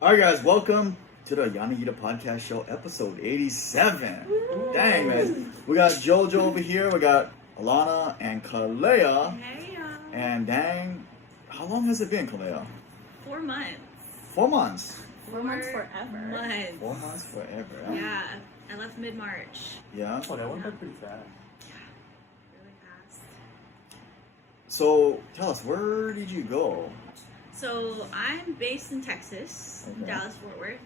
Alright guys, welcome to the Yanagita Podcast Show, episode 87. Woo. Dang man. We got Jojo over here, we got Alana and Kalea. Hey, And dang, how long has it been, Kalea? 4 months. 4 months. 4 months forever. Months. 4 months forever. Huh? Yeah, I left mid-March. Yeah. Oh, that went by pretty fast. Yeah, really fast. So tell us, where did you go? So I'm based in Texas, in Okay. Dallas, Fort Worth.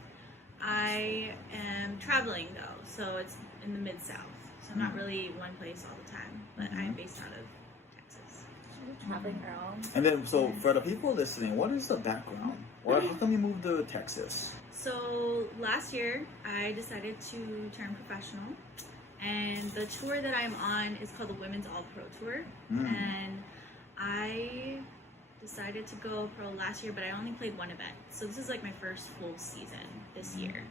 I am traveling though, so it's in the mid-South. So I'm not really one place all the time, but I'm based out of Texas. Traveling girl. And then, so for the people listening, what is the background? Or how come you moved to Texas? So last year, I decided to turn professional, and the tour that I'm on is called the Women's All Pro Tour. And I decided to go pro last year, but I only played one event. So this is like my first full season this year.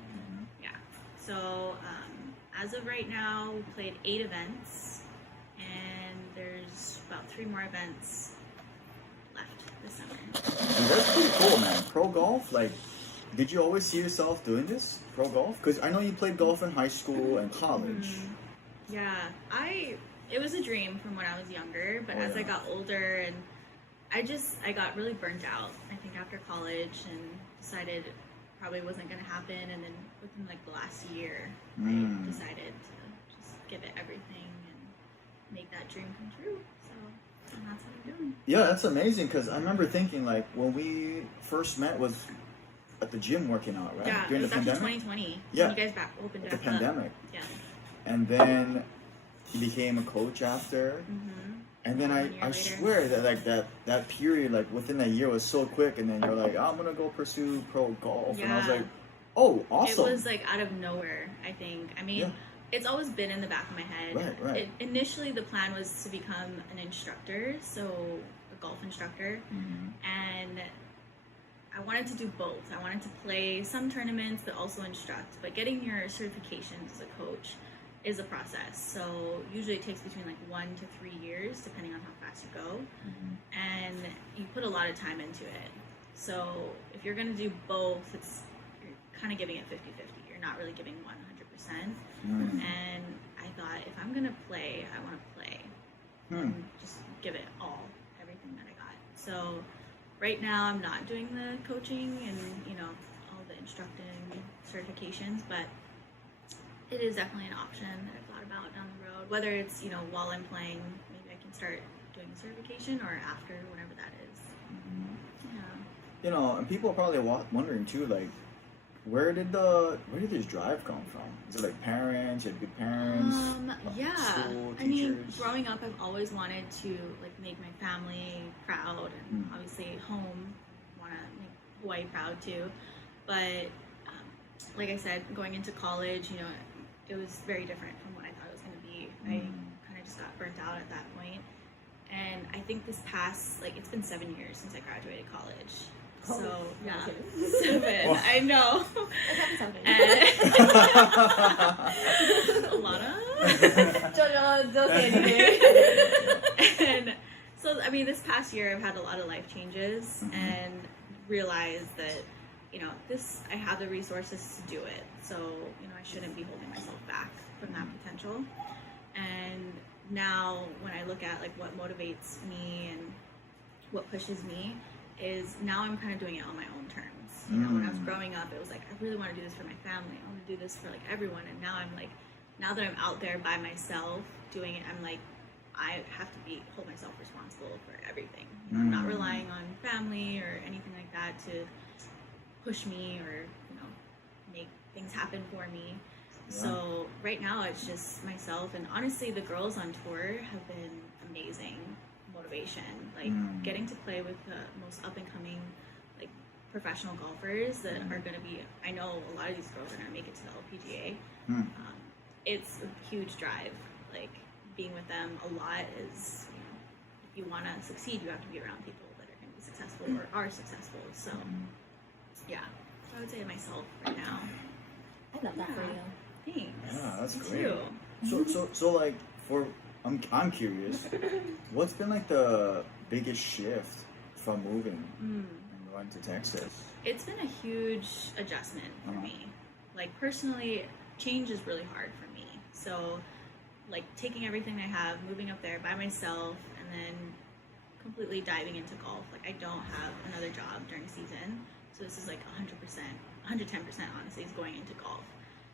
Yeah. So as of right now, we played 8 events, and there's about 3 more events left this summer. Dude, that's pretty cool, man. Pro golf, like, did you always see yourself doing this? Pro golf? Because I know you played golf in high school and college. Yeah, it was a dream from when I was younger, but Oh, as I yeah. got older and I got really burnt out, I think, after college, and decided it probably wasn't going to happen. And then within like the last year, I decided to just give it everything and make that dream come true. So, and that's what I'm doing. Yeah, that's amazing because I remember thinking, like, when we first met was at the gym working out, right? Yeah, During it was the after pandemic? 2020. Yeah. When you guys opened The back up. pandemic. Yeah. And then you became a coach after. And then 1 I year later. swear that like that period, like within that year was so quick, and then you're like, I'm gonna go pursue pro golf. And I was Yeah. like, oh, awesome. It was like out of nowhere, I think. I mean, Yeah. it's always been in the back of my head. Right. Initially, the plan was to become an instructor, so a golf instructor. And I wanted to do both. I wanted to play some tournaments, but also instruct. But getting your certifications as a coach is a process. So usually it takes between like 1 to 3 years, depending on how fast you go. And you put a lot of time into it. So if you're going to do both, you're kind of giving it 50-50. You're not really giving 100%. And I thought, if I'm going to play, I want to play. And just give it all, everything that I got. So right now I'm not doing the coaching and, all the instructing certifications, but it is definitely an option that I've thought about down the road. Whether it's, while I'm playing, maybe I can start doing the certification, or after, whatever that is. Yeah. And people are probably wondering too, like, where did this drive come from? Is it like parents? You had good parents? Yeah. School, I mean, teachers? growing up, I've always wanted to like make my family proud, and obviously home, want to make Hawaii proud too. But like I said, going into college, it was very different from what I thought it was going to be. I kind of just got burnt out at that point. And I think this past, it's been 7 years since I graduated college. So, yeah, 7. I know. Alana? Jojo, don't say anything. And so, I mean, this past year I've had a lot of life changes and realized that, I have the resources to do it. So, I shouldn't be holding myself back from that potential. And now when I look at what motivates me and what pushes me, is now I'm kind of doing it on my own terms. When I was growing up, it was like, I really want to do this for my family. I want to do this for everyone. And now I'm now that I'm out there by myself doing it, I'm like, I have to hold myself responsible for everything. I'm not relying on family or anything like that to push me or make things happen for me. Yeah. So right now it's just myself, and honestly the girls on tour have been amazing motivation. Getting to play with the most up and coming professional golfers that are going to be, I know a lot of these girls are going to make it to the LPGA. It's a huge drive. Being with them a lot is, if you want to succeed, you have to be around people that are going to be successful or are successful. So yeah, I would say myself right now. I love that for you. Thanks. Yeah, that's Me great. too. So I'm curious, what's been the biggest shift from moving and going to Texas? It's been a huge adjustment for me. Like personally, change is really hard for me. So like taking everything I have, moving up there by myself, and then completely diving into golf. Like I don't have another job during season. So this is like 100%, 110% honestly is going into golf.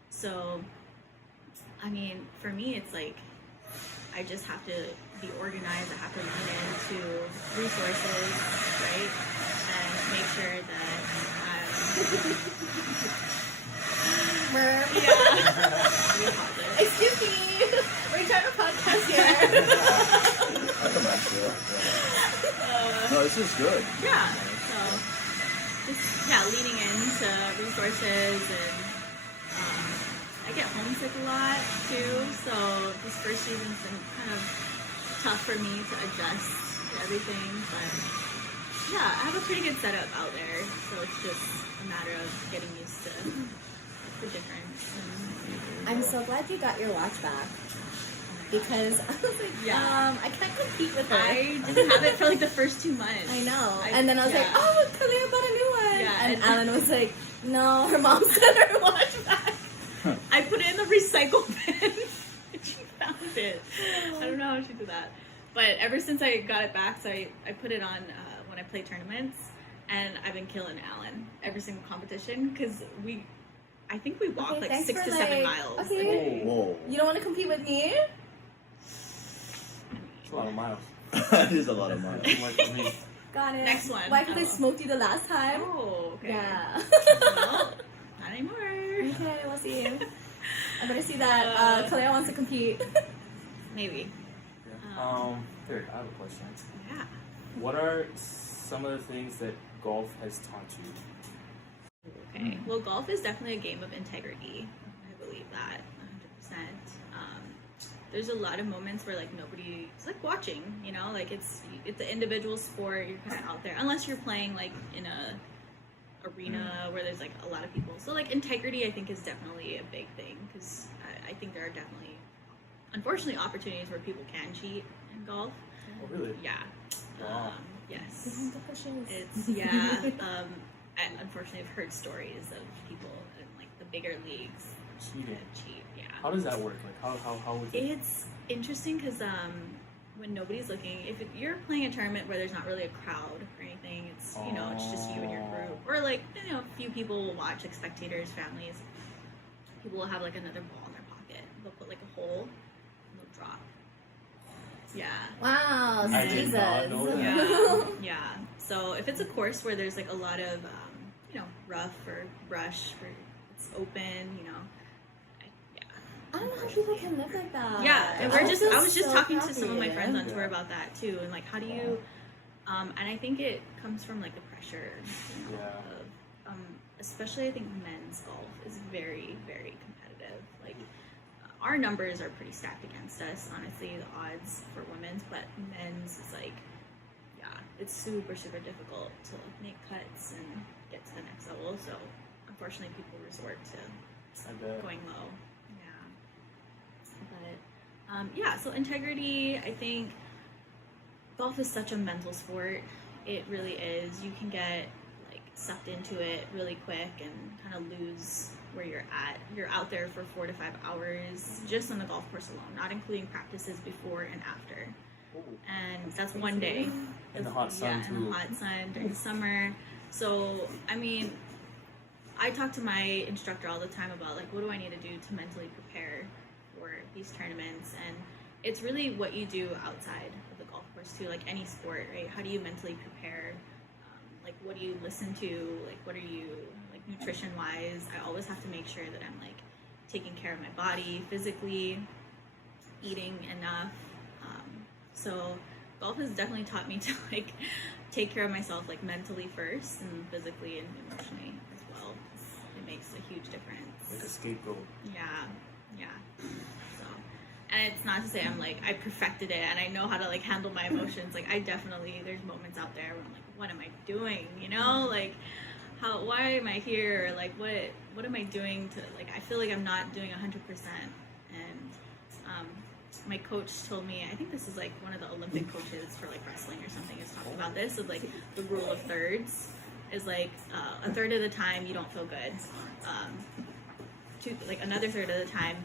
So, I mean, for me, it's like, I just have to be organized. I have to lean into resources, right? And make sure that yeah. Excuse me. We're trying to podcast here. I'll come back to it. No, this is good. Yeah. So, just, leaning into resources and I get homesick a lot too, so this first season's been kind of tough for me to adjust to everything, but yeah, I have a pretty good setup out there, so it's just a matter of getting used to the difference. I'm so glad you got your watch back. Because I was like, I can't compete with her. I didn't have it for like the first 2 months. I know. And then I was like, oh, Kalea bought a new one. Yeah, and Alan was like, no, her mom sent her watch back. I put it in the recycle bin and she found it. I don't know how she did that. But ever since I got it back, so I put it on when I play tournaments, and I've been killing Alan every single competition because I think we walk like 6 to 7 miles. Okay. Whoa. You don't want to compete with me? It's a lot of miles. It is a lot of money. Got it. Next one. Why? Because I smoked you the last time? Oh, okay. Yeah. Well, not anymore. Okay, we'll see you. I'm gonna see that Kalea wants to compete. Maybe. Yeah. Here, I have a question. Yeah. What are some of the things that golf has taught you? Okay. Well, golf is definitely a game of integrity. I believe that 100%. There's a lot of moments where like nobody's like watching, you know, like it's an individual sport. You're kind of out there unless you're playing like in a arena where there's like a lot of people. So like integrity, I think, is definitely a big thing because I think there are definitely, unfortunately, opportunities where people can cheat in golf. Oh, really? Yeah. Wow. Yes. Behind the bushes. It's unfortunately, I've heard stories of people in like the bigger leagues Cheating. that cheat. Yeah. How does that work? Like how would it? It's interesting because when nobody's looking, if you're playing a tournament where there's not really a crowd or anything, it's it's just you and your group, or like a few people will watch, like spectators, families. People will have like another ball in their pocket. They'll put like a hole and they'll drop. Yeah. Wow, I did not know that. Yeah. So if it's a course where there's like a lot of rough or brush, or it's open, I don't know how people can live like that. Yeah, and I was just talking to some of my friends on Yeah. tour about that too, and like how do you and I think it comes from like the pressure of especially I think men's golf is very, very competitive. Like our numbers are pretty stacked against us, honestly, the odds for women's, but men's is like it's super, super difficult to make cuts and get to the next level. So unfortunately people resort to going low. But so integrity, I think golf is such a mental sport. It really is. You can get like sucked into it really quick and kind of lose where you're at. You're out there for 4 to 5 hours just on the golf course alone, not including practices before and after. And that's one day. In the hot sun too. In the hot sun during the summer. So, I mean, I talk to my instructor all the time about like what do I need to do to mentally prepare for these tournaments, and it's really what you do outside of the golf course too, like any sport, right? How do you mentally prepare? Like what do you listen to? Like what are you like nutrition wise? I always have to make sure that I'm like taking care of my body physically, eating enough. So golf has definitely taught me to like take care of myself like mentally first and physically and emotionally as well. It makes a huge difference. Like a scapegoat. Yeah. So, and it's not to say I'm like I perfected it and I know how to like handle my emotions. Like I definitely there's moments out there where I'm like, what am I doing? Like why am I here? Or, like what am I doing to like I feel like I'm not doing 100%. And my coach told me, I think this is like one of the Olympic coaches for like wrestling or something is talking about this of like the rule of thirds. is like a third of the time you don't feel good. Like another third of the time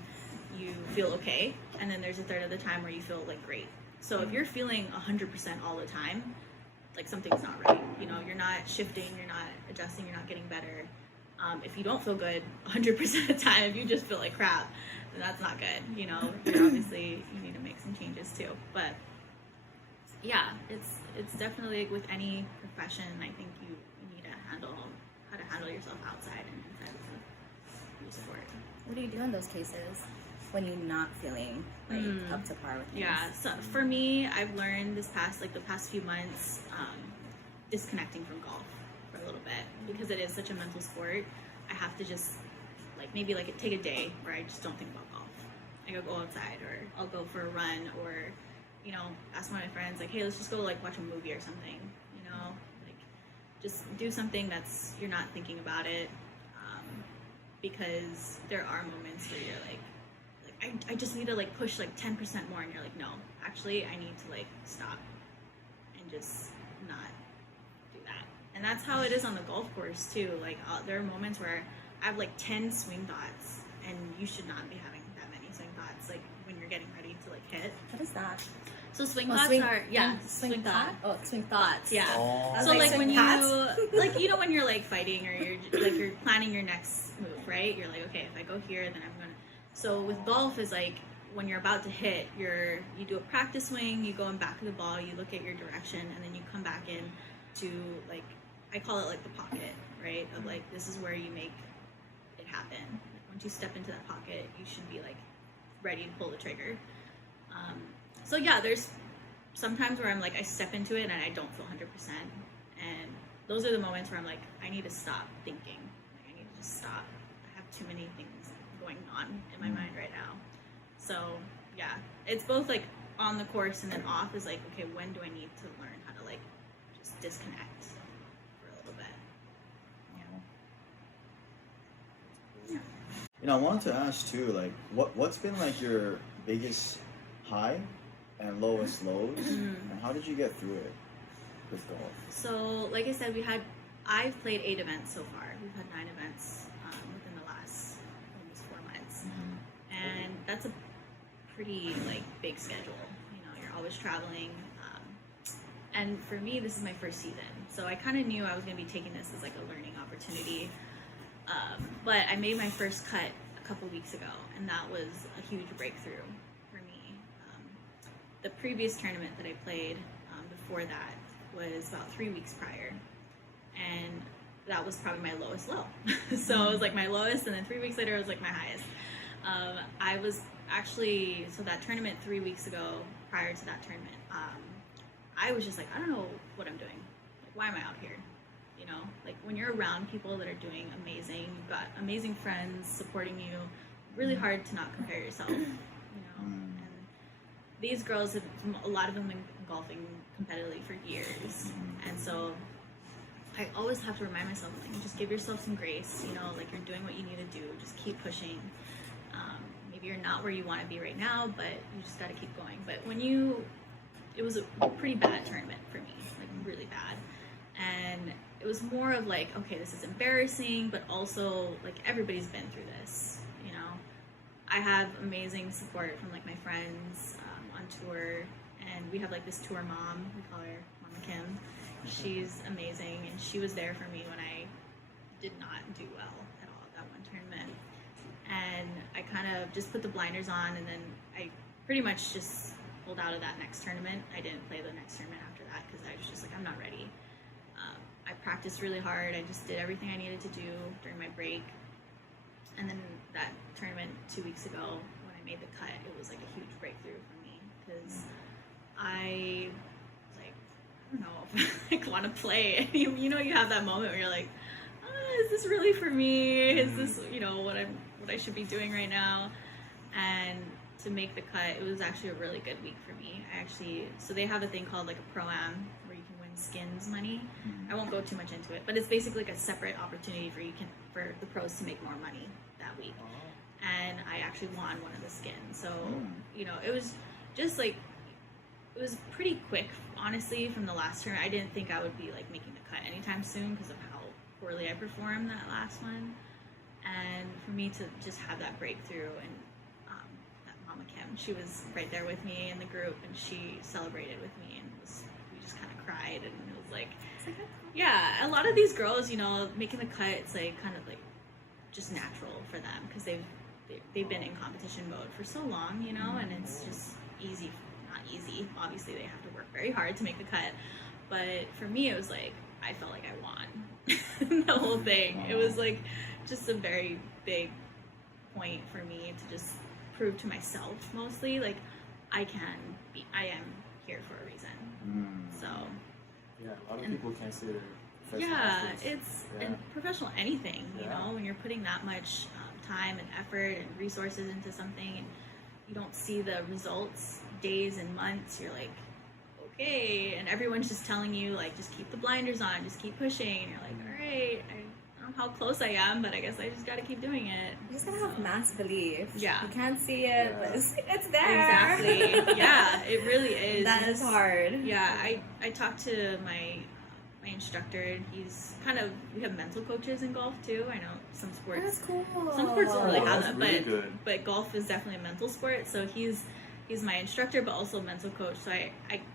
you feel okay, and then there's a third of the time where you feel like great. So if you're feeling 100% all the time, like something's not right. You know, you're not shifting, you're not adjusting, you're not getting better. If you don't feel good 100% of the time, if you just feel like crap, then that's not good. You know, you're obviously you need to make some changes too. But yeah, it's definitely like with any profession. I think you need to handle how to handle yourself outside and inside of the sport. What do you do in those cases when you're not feeling like up to par with things? Yeah, so for me, I've learned the past few months, disconnecting from golf for a little bit because it is such a mental sport. I have to just maybe take a day where I just don't think about golf. I go outside, or I'll go for a run, or ask one of my friends hey, let's just go watch a movie or something. Just do something that's you're not thinking about it, because there are moments where you're I just need to push 10% more, and you're no, actually I need to stop and just not do that. And that's how it is on the golf course too. There are moments where I have 10 swing thoughts, and you should not be having that many swing thoughts when you're getting ready to hit. What is that? So swing thoughts are swing thoughts. Oh, swing thoughts. Yeah. Oh. So when swing you thoughts? when you're fighting, or you're planning your next move, right? You're okay, if I go here, then I'm gonna. So with golf is when you're about to hit, you do a practice swing, you go in back of the ball, you look at your direction, and then you come back in to I call it the pocket, right? Of this is where you make it happen. Once you step into that pocket, you should be ready to pull the trigger. So yeah, there's sometimes where I'm I step into it and I don't feel 100%, and those are the moments where I'm I need to stop thinking. I need to just stop. I have too many things going on in my mind right now. So yeah, it's both on the course and then off is okay, when do I need to learn how to just disconnect for a little bit? I wanted to ask too, what's been your biggest high and lowest lows, and how did you get through it with golf? So, like I said, I've played 8 events so far. We've had 9 events within the last almost 4 months, and that's a pretty big schedule. You're always traveling, and for me, this is my first season, so I kind of knew I was going to be taking this as a learning opportunity. But I made my first cut a couple weeks ago, and that was a huge breakthrough for me. The previous tournament that I played before that was about 3 weeks prior, and that was probably my lowest low. So it was my lowest, and then 3 weeks later it was my highest. I was actually, so that tournament 3 weeks ago, prior to that tournament, I was just I don't know what I'm doing. Why am I out here? When you're around people that are doing amazing, you've got amazing friends supporting you, really hard to not compare yourself, And these girls, a lot of them been golfing competitively for years, and so I always have to remind myself, just give yourself some grace, you're doing what you need to do, just keep pushing. Maybe you're not where you want to be right now, but you just got to keep going. But it was a pretty bad tournament for me, really bad. And it was more of okay, this is embarrassing, but also everybody's been through this, I have amazing support from my friends on tour, and we have this tour mom, we call her Mama Kim. She's amazing, and she was there for me when I did not do well at all at that one tournament. And I kind of just put the blinders on, and then I pretty much just pulled out of that next tournament. I didn't play the next tournament after that because I was just I'm not ready. I practiced really hard. I just did everything I needed to do during my break. And then that tournament 2 weeks ago, when I made the cut, it was a huge breakthrough for me because I was I don't know if I want to play. You have that moment where you're is this really for me? Is this what I should be doing right now? And to make the cut, it was actually a really good week for me. So they have a thing called a pro-am where you can win skins money. I won't go too much into it, but it's basically a separate opportunity for the pros to make more money that week. And I actually won one of the skins. So, it was just it was pretty quick, honestly, from the last tournament. I didn't think I would be making the cut anytime soon because of how poorly I performed that last one. And for me to just have that breakthrough, and that Mama Kim, she was right there with me in the group, and she celebrated with me, and we just kind of cried, and it was like, yeah, a lot of these girls, you know, making the cut, it's like kind of like just natural for them because they've been in competition mode for so long, you know, and it's just easy. Not easy, obviously they have to work very hard to make the cut, but for me it was like I felt like I won the whole thing. It was like just a very big point for me to just prove to myself, mostly, like I am here for a reason. So yeah, a lot of people can't say they're professional yeah, athletes. it's Yeah. and professional anything, you Yeah. know, when you're putting that much time and effort and resources into something, and you don't see the results days and months, you're like, okay, and everyone's just telling you like, just keep the blinders on, just keep pushing, and you're like, all right, I don't know how close I am, but I guess I just got to keep doing it. You just gotta have mass belief. Yeah. You can't see it, but it's there. Exactly. Yeah, it really is. That is hard. Yeah, I talked to my instructor. He's we have mental coaches in golf too. I know some sports. That's cool. Some sports don't really Oh, have that's that, really but good. but golf is definitely a mental sport. So he's my instructor, but also a mental coach. So I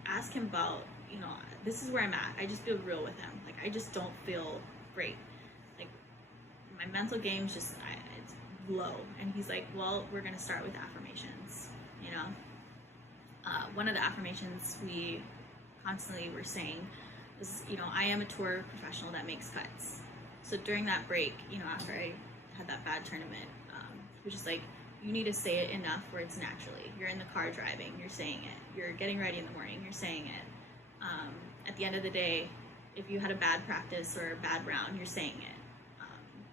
asked him about, you know, this is where I'm at. I just feel real with him. Like I just don't feel great. Like my mental game's just it's low. And he's like, well, we're gonna start with affirmations. You know, one of the affirmations we constantly were saying was, you know, I am a tour professional that makes cuts. So during that break, you know, after I had that bad tournament, he was just like, you need to say it enough where it's naturally. You're in the car driving, you're saying it. You're getting ready in the morning, you're saying it. At the end of the day, if you had a bad practice or a bad round, you're saying it.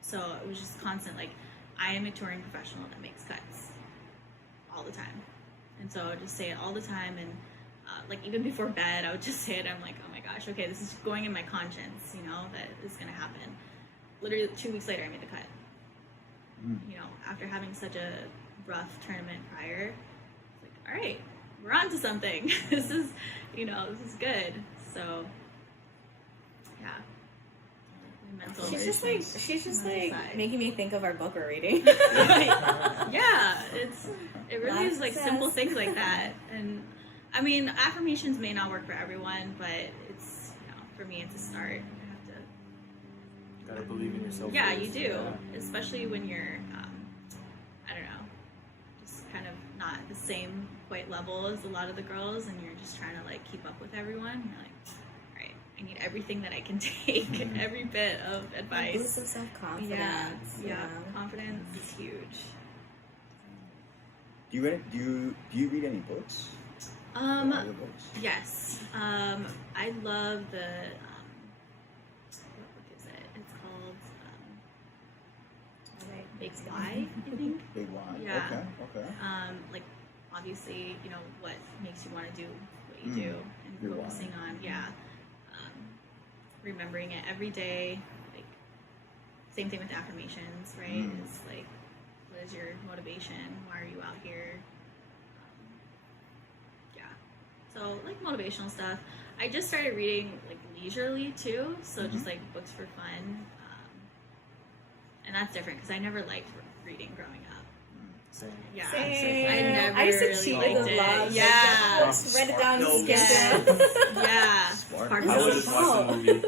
So it was just constant, like, I am a touring professional that makes cuts all the time. And so I would just say it all the time, and like even before bed, I would just say it. I'm like, oh my gosh, okay, this is going in my conscience, you know, that it's gonna happen. Literally 2 weeks later, I made the cut. You know, after having such a rough tournament prior, it's like, all right, we're on to something. This is, you know, this is good. So, yeah. Mental. She's just like side. making me think of our book we're reading. Yeah, it really is like Success. simple things like that. And I mean, affirmations may not work for everyone, but it's, you know, for me, it's a start. You have to. You gotta believe in yourself. Yeah, first. you do, Yeah. especially when you're, I don't know, just kind of not the same quite level as a lot of the girls, and you're just trying to like keep up with everyone. You're like, all right, I need everything that I can take, every bit of A advice. boost of self-confidence. Yeah, confidence is huge. Do you read any books? Or audiobooks? Yes. I love the what book is it? It's called Big Why, I think. Big One. Yeah. Okay. Like obviously, you know, what makes you want to do what you do, and Your why. focusing on remembering it every day. Like same thing with affirmations, right? It's like, what is your motivation? Why are you out here? So like motivational stuff. I just started reading like leisurely too, so just like books for fun, and that's different because I never liked reading growing up. Same. Yeah, Same. I never I used to really cheat liked with it. love. Yeah, Just write it down and skip Yes. it. yeah. Spark. Spark I would notes. just watch the movie.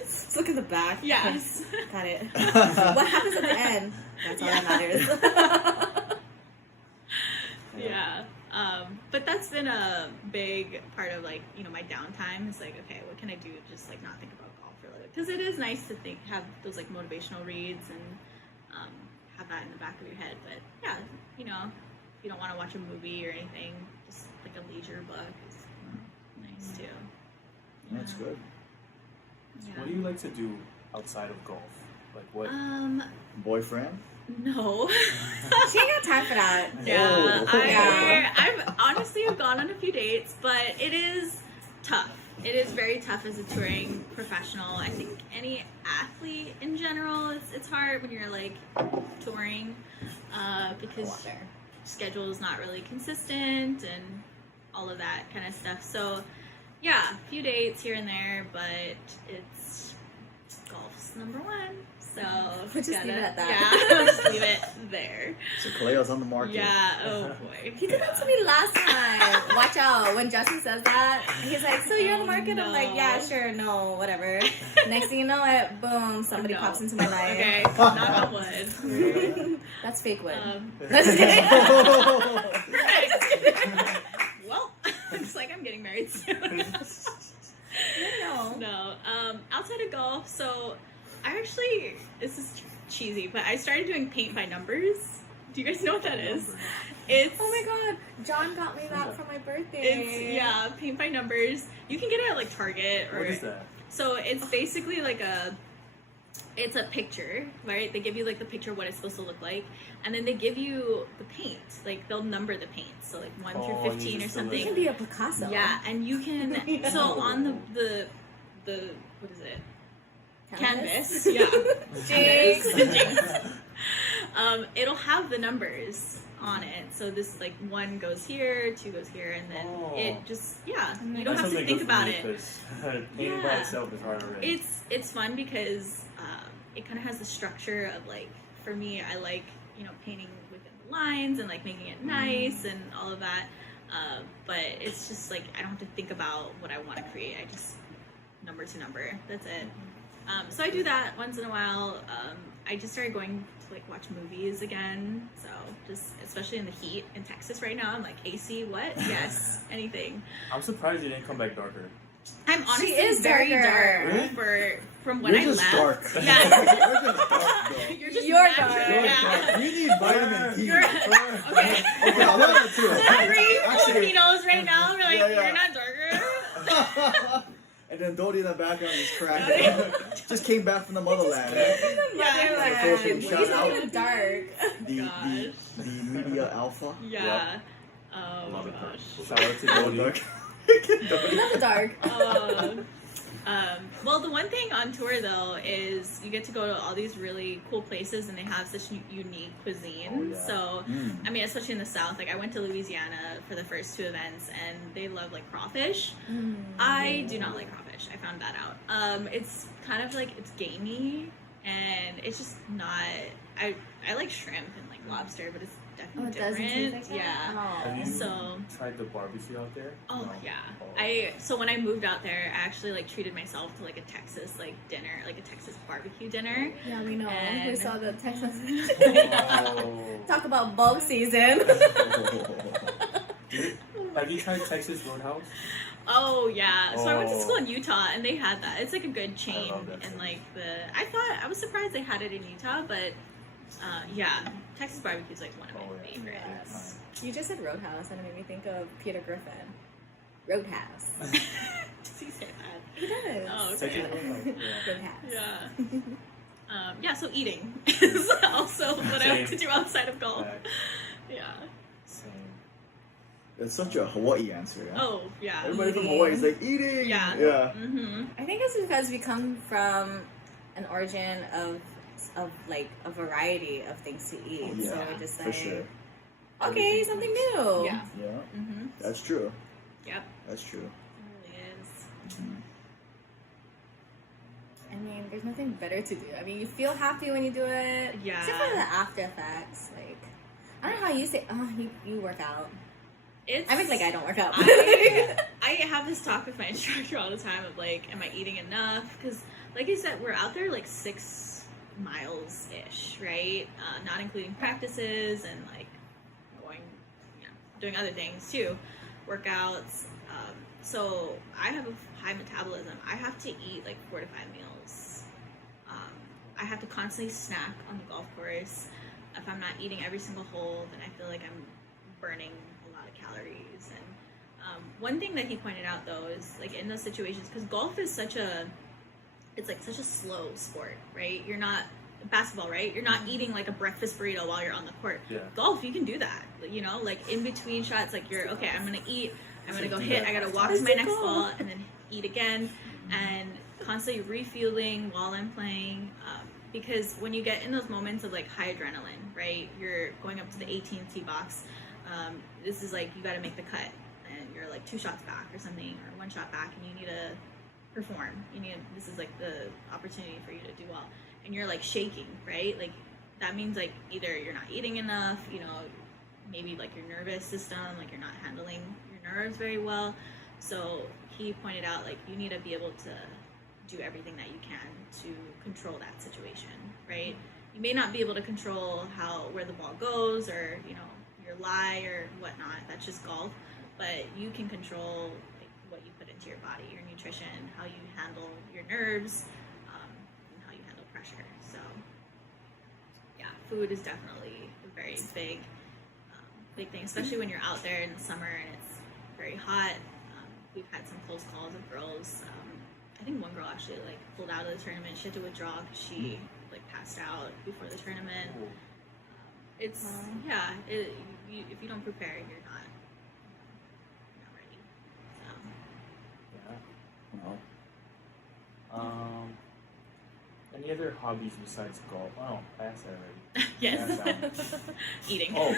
Just look in the back. Yes. Got it. What happens at the end? That's all that matters. Yeah. But that's been a big part of like, you know, my downtime. It's like, okay, what can I do to just like not think about golf for a little bit? Because it is nice to have those like motivational reads and have that in the back of your head. But yeah, you know, if you don't want to watch a movie or anything, just like a leisure book is nice too. That's good. Yeah. What do you like to do outside of golf? Like what? Boyfriend? No. She ain't got time for that. Yeah, Oh. I've honestly have gone on a few dates, but it is tough. It is very tough as a touring professional. I think any athlete in general, it's hard when you're like touring because schedule is not really consistent and all of that kind of stuff. So yeah, a few dates here and there, but it's golf's that's number one. So Just leave it at that. Yeah, just leave it there. So Kalea's on the market. Yeah. Oh boy. He did that to me last time. Watch out. When Justin says that, he's like, so you're on the market? I'm like, yeah, sure, no, whatever. Next thing you know, boom, somebody pops into my life. Okay, knock on wood. That's fake wood. That's well, it's like I'm getting married soon. No. Outside of golf, so I actually, this is cheesy, but I started doing paint by numbers. Do you guys know what that is? It's, oh my god, John got me that for my birthday. It's, paint by numbers. You can get it at like Target or. What is that? So it's basically like it's a picture, right? They give you like the picture of what it's supposed to look like, and then they give you the paint. Like they'll number the paint, so like 1 through 15 or something. It can be a Picasso. Yeah, and you can. So on the what is it? Canvas. Yeah. Jinx. It'll have the numbers on it. So this is like 1 goes here, 2 goes here, and then it just you don't have to think about it. Painting by itself is hard already. It's fun because it kind of has the structure of like, for me, I like painting within the lines and like making it nice and all of that. But it's just like I don't have to think about what I want to create. I just number to number. That's it. So I do that once in a while. I just started going to like watch movies again. So just especially in the heat in Texas right now, I'm like AC. What? Yes, anything. I'm surprised you didn't come back darker. I'm honestly She is very darker. dark from when You're I just left. dark. Yeah. You're just dark, though. You're just You're natural. dark. You're Yeah. dark. You need vitamin D. You're- Okay, I'll let that too. Every Actually, Filipinos right now, we're like, Yeah, yeah. you're not darker. and then Dodie in the background is cracking. Just came back from the motherland. Yeah. Philippine He's shout not out. even dark. The media alpha. Yeah. Oh Love my it. gosh. Shout out to Dodie. Dodie. We love the dark. Well, the one thing on tour though is you get to go to all these really cool places and they have such unique cuisine. Oh, yeah. So, I mean, especially in the South, like I went to Louisiana for the first 2 events and they love like crawfish. I do not like crawfish. I found that out. It's kind of like, it's gamey and it's just not, I like shrimp and like lobster, but it's Oh, definitely it doesn't different. taste like that? Yeah. Have you So- tried the barbecue out there? Oh No? yeah. Oh. So when I moved out there, I actually like treated myself to like a Texas like dinner, like a Texas barbecue dinner. Yeah, we know. We And- saw the Texas. Oh. Talk about bug season. Have you tried Texas Roadhouse? Oh yeah. So I went to Oh. school in Utah and they had that. It's like a good chain love that and stuff. like I was surprised they had it in Utah, but yeah, Texas barbecue is like one of my Oh, yeah. favorites. You just said Roadhouse, and it made me think of Peter Griffin. Roadhouse. Does he say that? He does. Oh, Texas okay. Roadhouse. Yeah. Roadhouse. Yeah. Yeah, so eating is also what I like to Same. do outside of golf. Back. Yeah. Same. It's such a Hawaii answer. Yeah? Oh, yeah. Everybody from Hawaii is like eating. Yeah. Yeah. Mm-hmm. I think it's because we come from an origin of like a variety of things to eat. Yeah, So we're just for like, sure. okay, something new. Yeah. Yeah, Mm-hmm. that's true. Yep. That's true. It really is. Mhm. I mean, there's nothing better to do. I mean, you feel happy when you do it. Yeah. Except for the after effects. Like, I don't know how you say, oh, you work out. It's, I mean, like, I don't work out. I have this talk with my instructor all the time of like, am I eating enough? Because, like I said, we're out there like 6 miles ish, right? Not including practices and like going, doing other things too, workouts. So I have a high metabolism. I have to eat like 4 to 5 meals. I have to constantly snack on the golf course. If I'm not eating every single hole, then I feel like I'm burning a lot of calories. And one thing that he pointed out though is like in those situations, because golf is such a slow sport, right? You're not basketball, right? You're not eating like a breakfast burrito while you're on the court. Yeah. Golf, you can do that. You know, like in between shots, like you're okay. I'm gonna eat. I'm gonna go hit. I gotta walk to my next ball and then eat again, and constantly refueling while I'm playing. Because when you get in those moments of like high adrenaline, right? You're going up to the 18th tee box. This is like you got to make the cut, and you're like 2 shots back or something, or 1 shot back, and you need to perform. This is like the opportunity for you to do well, and you're like shaking, right? Like that means like either you're not eating enough, maybe like your nervous system, like you're not handling your nerves very well. So he pointed out like you need to be able to do everything that you can to control that situation, right? You may not be able to control where the ball goes or your lie or whatnot. That's just golf, but you can control like what you put into your body, your nutrition, how you handle your nerves, and how you handle pressure. So yeah, food is definitely a very big thing, especially when you're out there in the summer and it's very hot. We've had some close calls of girls. I think one girl actually like pulled out of the tournament. She had to withdraw because she like passed out before the tournament. It's if you don't prepare, you're not ready. So. Yeah. Wow. Any other hobbies besides golf? Oh, I asked that already. Yes. Eating. Oh,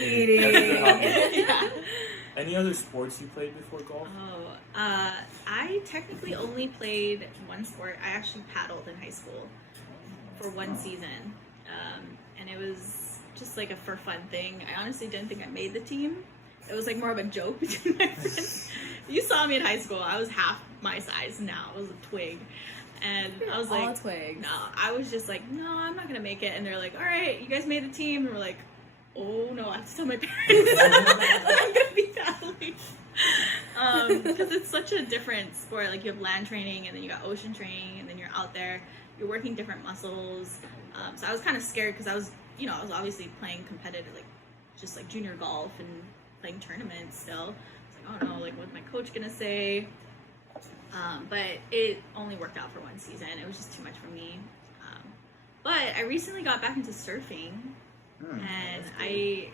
Eating. That's a good hobby. Yeah. Any other sports you played before golf? I technically only played one sport. I actually paddled in high school for one season, and it was just like a for fun thing. I honestly didn't think I made the team. It was like more of a joke between my friends. You saw me in high school. I was half my size now. I was a twig. And I was like, twigs. no, I was just like, no, I'm not gonna make it. And they're like, all right, you guys made the team. And we're like, oh no, I have to tell my parents I'm gonna be paddling. Because it's such a different sport. Like you have land training, and then you got ocean training, and then you're out there, you're working different muscles. So I was kind of scared because I was obviously playing competitive, like just like junior golf and playing tournaments still. It's like, oh no, like what's my coach gonna say? But it only worked out for one season. It was just too much for me. But I recently got back into surfing, and I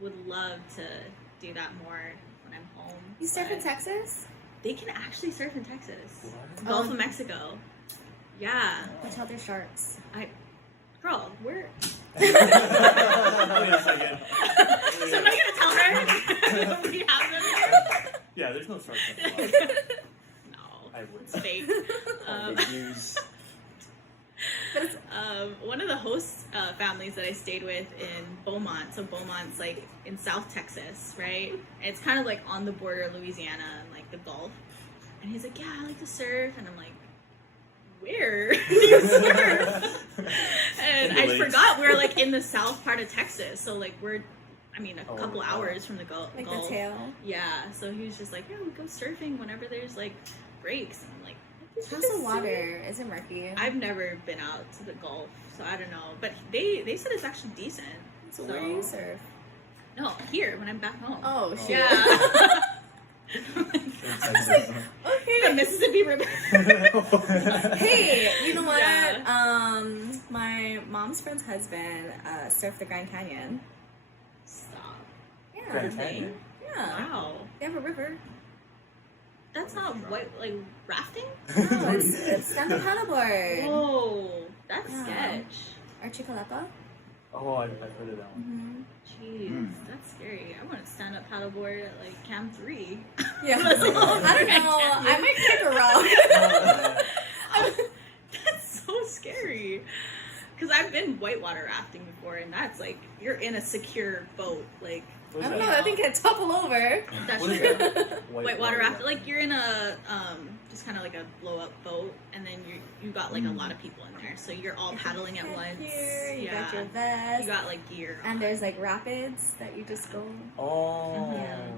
would love to do that more when I'm home. You surf in Texas? They can actually surf in Texas. What? Gulf of Mexico. Yeah. Watch out, there's sharks. Girl, where? Wait a second. So am I gonna tell her? We have them here? Yeah, there's no sharks in the water. No, I would. it's fake. Big news. One of the host families that I stayed with in Beaumont, so Beaumont's like in South Texas, right? And it's kind of like on the border of Louisiana and like the Gulf. And he's like, yeah, I like to surf. And I'm like, where do you surf? And I forgot we're like in the south part of Texas. So like we're, a couple hours from the Gulf. Like the tail? Yeah, so he was just like, yeah, we go surfing whenever there's like breaks. And I'm like, how's the water? Is it murky? I've never been out to the Gulf, so I don't know. But they said it's actually decent. So where do you surf? No, here when I'm back home. Oh, shit. Yeah. I was like, okay. The Mississippi River. Hey, you know what? Yeah. My mom's friend's husband surfed the Grand Canyon. Stop. Yeah. Grand Canyon? Yeah. Wow. They have a river. That's not what, like rafting? No, it's stand-up paddleboard. Whoa, that's Yeah. sketch. Archipelago? Oh, I've heard of that one. Jeez, that's scary. I want to stand up paddleboard at like Cam 3. Yeah. That's all. I don't know. I might kick a rock. That's so scary. Because I've been whitewater rafting before, and that's like you're in a secure boat. Like What is I don't that? know. I think it'd topple over. that's What is true. that? Whitewater raft, like you're in a just kind of like a blow up boat, and then you got like a lot of people in there, so you're all paddling at once. Here, you yeah, got your vest. you got like gear. and on. there's like rapids that you just go. Oh. Yeah.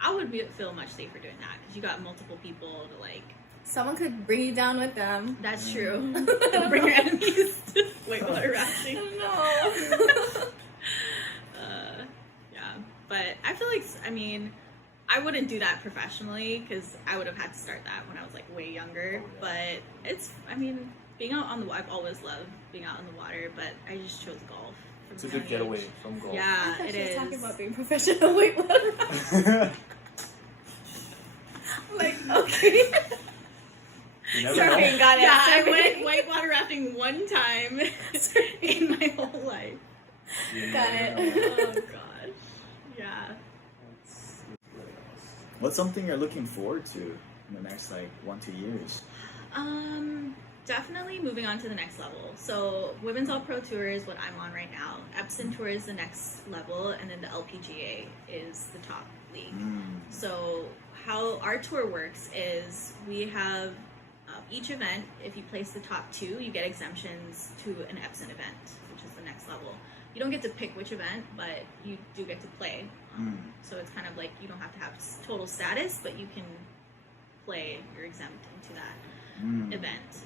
I would feel much safer doing that because you got multiple people to like. Someone could bring you down with them. That's true. Bring your enemies to whitewater rafting. No. Yeah, but I feel like I wouldn't do that professionally because I would have had to start that when I was like way younger. But it's being out on the I've always loved being out on the water, but I just chose golf. It's a good getaway from golf. Yeah, I thought it she was is. talking about being professional whitewater. I'm like, okay. You never Surfing, know. got it. Yeah, I Surfing. went whitewater rafting one time in my whole life. You Got never it. know. Oh gosh. Yeah. That's really awesome. What's something you're looking forward to in the next like 1-2 years? Definitely moving on to the next level. So Women's All Pro Tour is what I'm on right now. Epson Tour is the next level, and then the LPGA is the top league. So how our tour works is we have each event, if you place the top 2, you get exemptions to an Epson event, which is the next level. You don't get to pick which event, but you do get to play. So it's kind of like you don't have to have total status, but you can play, you're exempt into that event.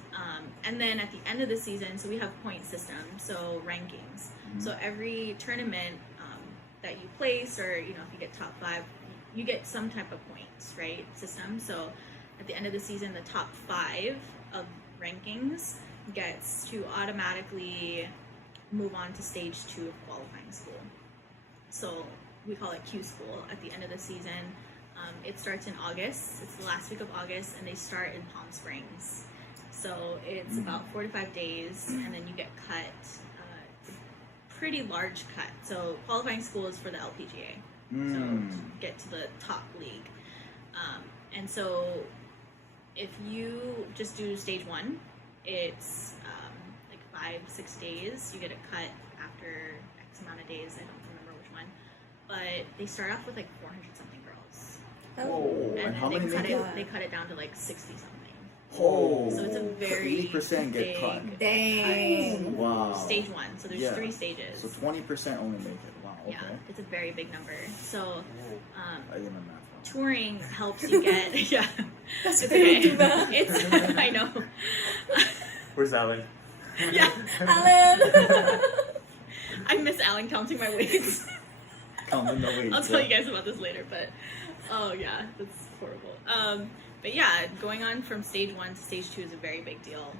And then at the end of the season, so we have point system, so rankings. So every tournament that you place, or if you get top 5, you get some type of points, right, system. So at the end of the season, the top 5 of rankings gets to automatically move on to stage 2 of qualifying school. So we call it Q school at the end of the season. It starts in August. It's the last week of August, and they start in Palm Springs. So it's about 4 to 5 days, and then you get cut, pretty large cut. So qualifying school is for the LPGA, so to get to the top league. And so if you just do stage 1, it's like 5-6 days. You get a cut after X amount of days. I don't remember which one, but they start off with like 400 something girls. Oh, and how many make it? They cut it down to like 60 something. Oh, So it's a very 80% get big cut. Dang. Wow. Stage 1. So there's 3 stages. So 20% only make it. Wow. Okay. Yeah, it's a very big number. So I did my math wrong. touring helps you get That's it's very okay. too bad. It's I know. Where's Alan? Yeah. Alan. I miss Alan counting my weights. Counting the weights. I'll tell you guys about this later, but oh yeah, that's horrible. But yeah, going on from stage 1 to stage 2 is a very big deal.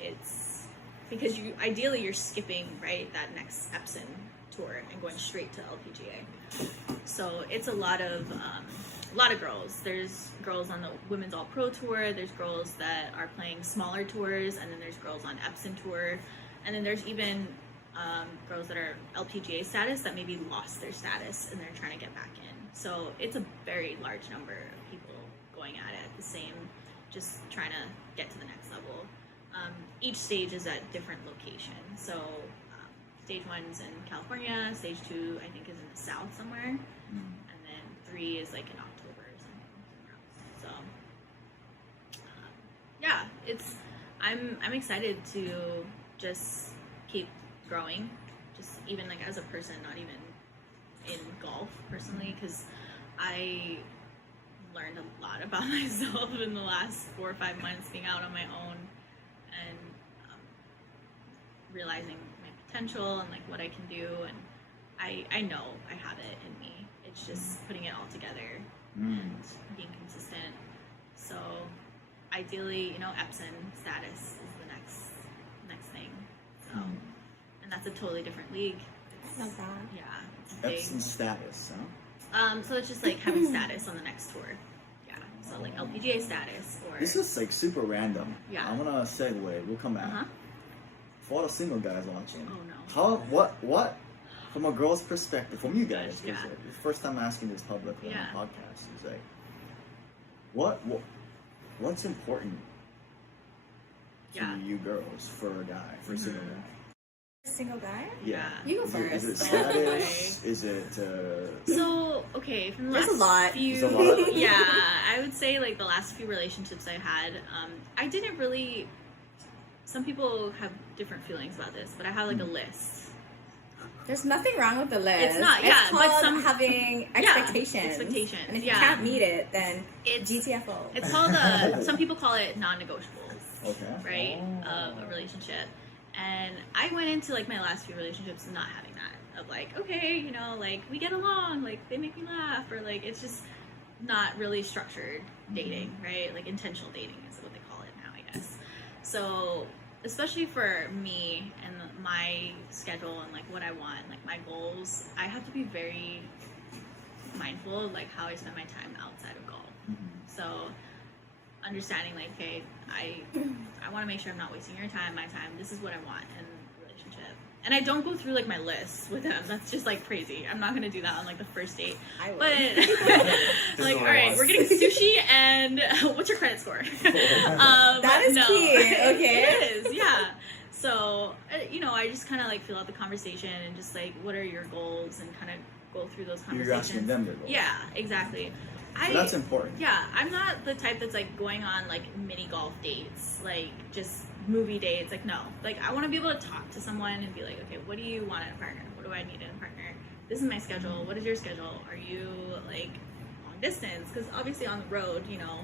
It's because ideally you're skipping that next Epson tour and going straight to LPGA. So it's a lot of girls. There's girls on the Women's All Pro Tour. There's girls that are playing smaller tours, and then there's girls on Epson Tour, and then there's even girls that are LPGA status that maybe lost their status and they're trying to get back in. So it's a very large number of people going at it the same, just trying to get to the next level. Each stage is at different locations. So stage 1's in California, stage 2 I think is in the south somewhere, and then 3 is like in October or something somewhere else. So yeah, it's I'm excited to just keep growing, just even like as a person, not even in golf personally, because I learned a lot about myself in the last 4 or 5 months being out on my own and realizing my potential and like what I can do, and I know I have it in me. It's just putting it all together and being consistent. So ideally, Epson status is the next thing. So and that's a totally different league. Love that. Yeah, it's big. Epson status, huh? So it's just like having status on the next tour. Yeah. So like LPGA status or This is like super random. Yeah. I'm gonna segue. We'll come back. For all the single guys watching. Oh no. What from a girl's perspective, from you guys, Yeah. it's the first time asking this publicly Yeah. on the podcast, is like what's important to Yeah. you girls for a guy, for a single guy? Single guy? Yeah. You go Is it first. status? Is it So okay, from the There's last a lot. few, There's a lot. yeah, I would say like the last few relationships I had, I didn't really. Some people have different feelings about this, but I have like a list. There's nothing wrong with the list. It's not, It's yeah, but called some- having expectations. expectations, And if you yeah. can't meet it, then It's GTFO. It's called some people call it non-negotiables, okay? right? Of a relationship. And I went into like my last few relationships not having that, of like, okay, like we get along, like they make me laugh, or like it's just not really structured dating, right? Like intentional dating is what they call it now, I guess. So especially for me and my schedule and like what I want, like my goals, I have to be very mindful of like how I spend my time outside of golf. So understanding like, okay, I want to make sure I'm not wasting your time, my time. This is what I want in a relationship. And I don't go through like my list with them. That's just like crazy. I'm not gonna do that on like the first date. I would. But like, all right, we're getting sushi, and what's your credit score? That is key. Okay. It is. Yeah. So you know, I just kind of like fill out the conversation and just like, what are your goals, and kind of go through those conversations. You're asking them their goals. Yeah, exactly. So that's important. Yeah, I'm not the type that's like going on like mini golf dates, like just movie dates. Like, no, like I want to be able to talk to someone and be like, okay, what do you want in a partner? What do I need in a partner? This is my schedule. What is your schedule? Are you like long distance? Because obviously on the road, you know,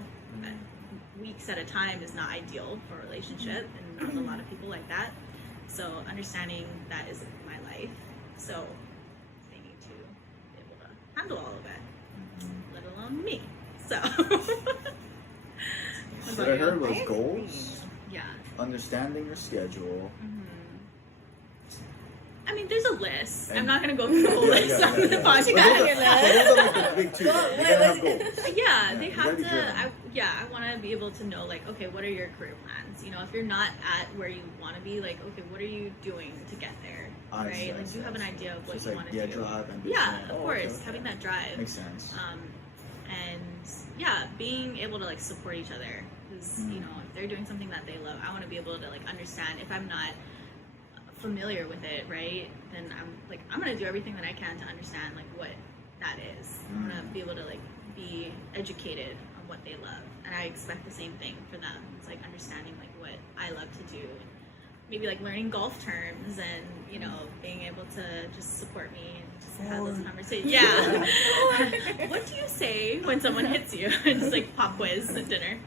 weeks at a time is not ideal for a relationship, and not a lot of people like that. So understanding that is my life. So they need to be able to handle all of it. Let alone me. So What I heard was goals, yeah. understanding your schedule. I mean, there's a list. I'm And- not gonna go through the whole list on the But podcast. those are like the big two. Go- You wait, gotta have wait. goals. Yeah, they you have gotta be to. driven. I want to be able to know, like, okay, what are your career plans? You know, if you're not at where you want to be, like, okay, what are you doing to get there? Right? Like, do you have an idea of what Just you like, want to yeah, do? drive, ambition. Yeah, of Oh, course, okay, okay. having that drive. Makes sense. And yeah, being able to like support each other, because you know, if they're doing something that they love, I want to be able to like understand. If I'm not familiar with it, right, then I'm gonna do everything that I can to understand like what that is. I want to be able to like be educated on what they love, and I expect the same thing for them. It's like understanding like what I love to do, and maybe like learning golf terms, and you know, being able to just support me and just have those conversations. Yeah. What do you say when someone hits you? Just like pop quiz at dinner.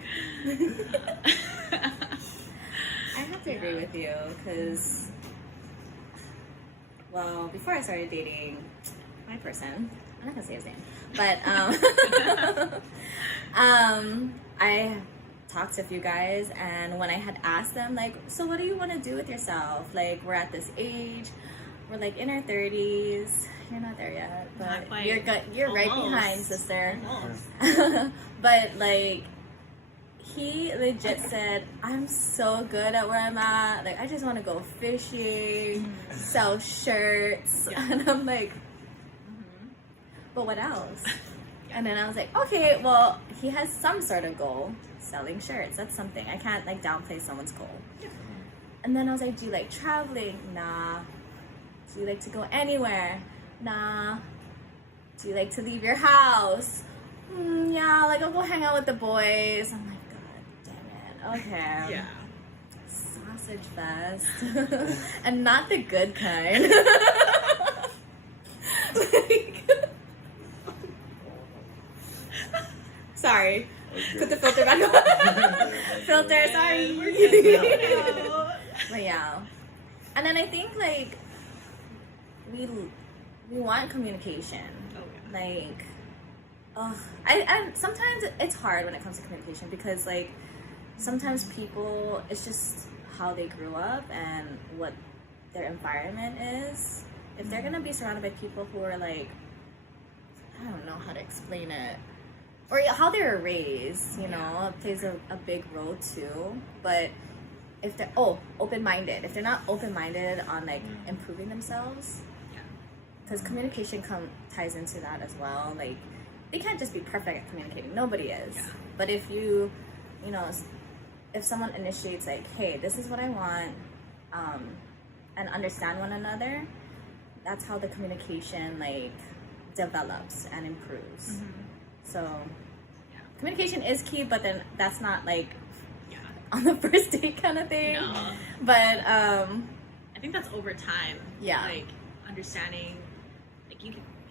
I have to agree with you because, well, before I started dating my person, I'm not gonna say his name, but I talked to a few guys, and when I had asked them like, so what do you want to do with yourself? Like, we're at this age, we're like in our 30s. You're not there yet, Not but quite. you're right Almost. behind, sister. Almost. But like, he legit said, I'm so good at where I'm at. Like, I just want to go fishing, sell shirts. Yeah. And I'm like, but what else? And then I was like, okay, well, he has some sort of goal, selling shirts. That's something. I can't like downplay someone's goal. And then I was like, do you like traveling? Nah. Do you like to go anywhere? Nah. Do you like to leave your house? Yeah, like I'll go hang out with the boys. I'm like, God damn it. Okay. Yeah. Sausage fest. And not the good kind. Like, sorry. Okay. Put the filter back on. Filter, sorry. We're good now. But yeah. And then I think like we want communication. Oh yeah. Like, I sometimes it's hard when it comes to communication because like sometimes people, it's just how they grew up and what their environment is. If they're gonna be surrounded by people who are like, I don't know how to explain it, or how they were raised, you know, it plays a big role too. But if they're open-minded, if they're not open-minded on like improving themselves, because communication ties into that as well. Like, they can't just be perfect at communicating. Nobody is. Yeah. But if you know, if someone initiates like, hey, this is what I want, and understand one another, that's how the communication like develops and improves. So communication is key, but then that's not like on the first date kind of thing. No. But I think that's over time. Yeah. Like understanding, like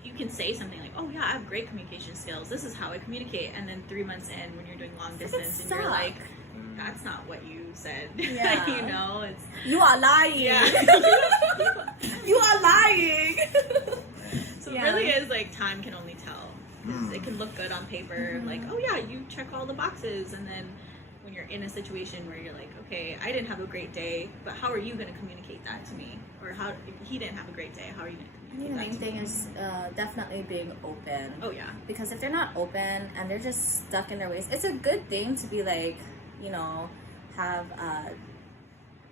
you can say something like, "Oh yeah, I have great communication skills. This is how I communicate." And then 3 months in, when you're doing long distance, and you're suck. like, "That's not what you said." Yeah. You know, it's you are lying. yeah. You are lying. So Yeah. it really is like time can only tell. 'Cause it can look good on paper, like, oh yeah, you check all the boxes, and then when you're in a situation where you're like, okay, I didn't have a great day, but how are you going to communicate that to me? Or how if he didn't have a great day, how are you going to I communicate think the that main to thing me? is definitely being open. Oh yeah, Because if they're not open and they're just stuck in their ways, it's a good thing to be like, you know, have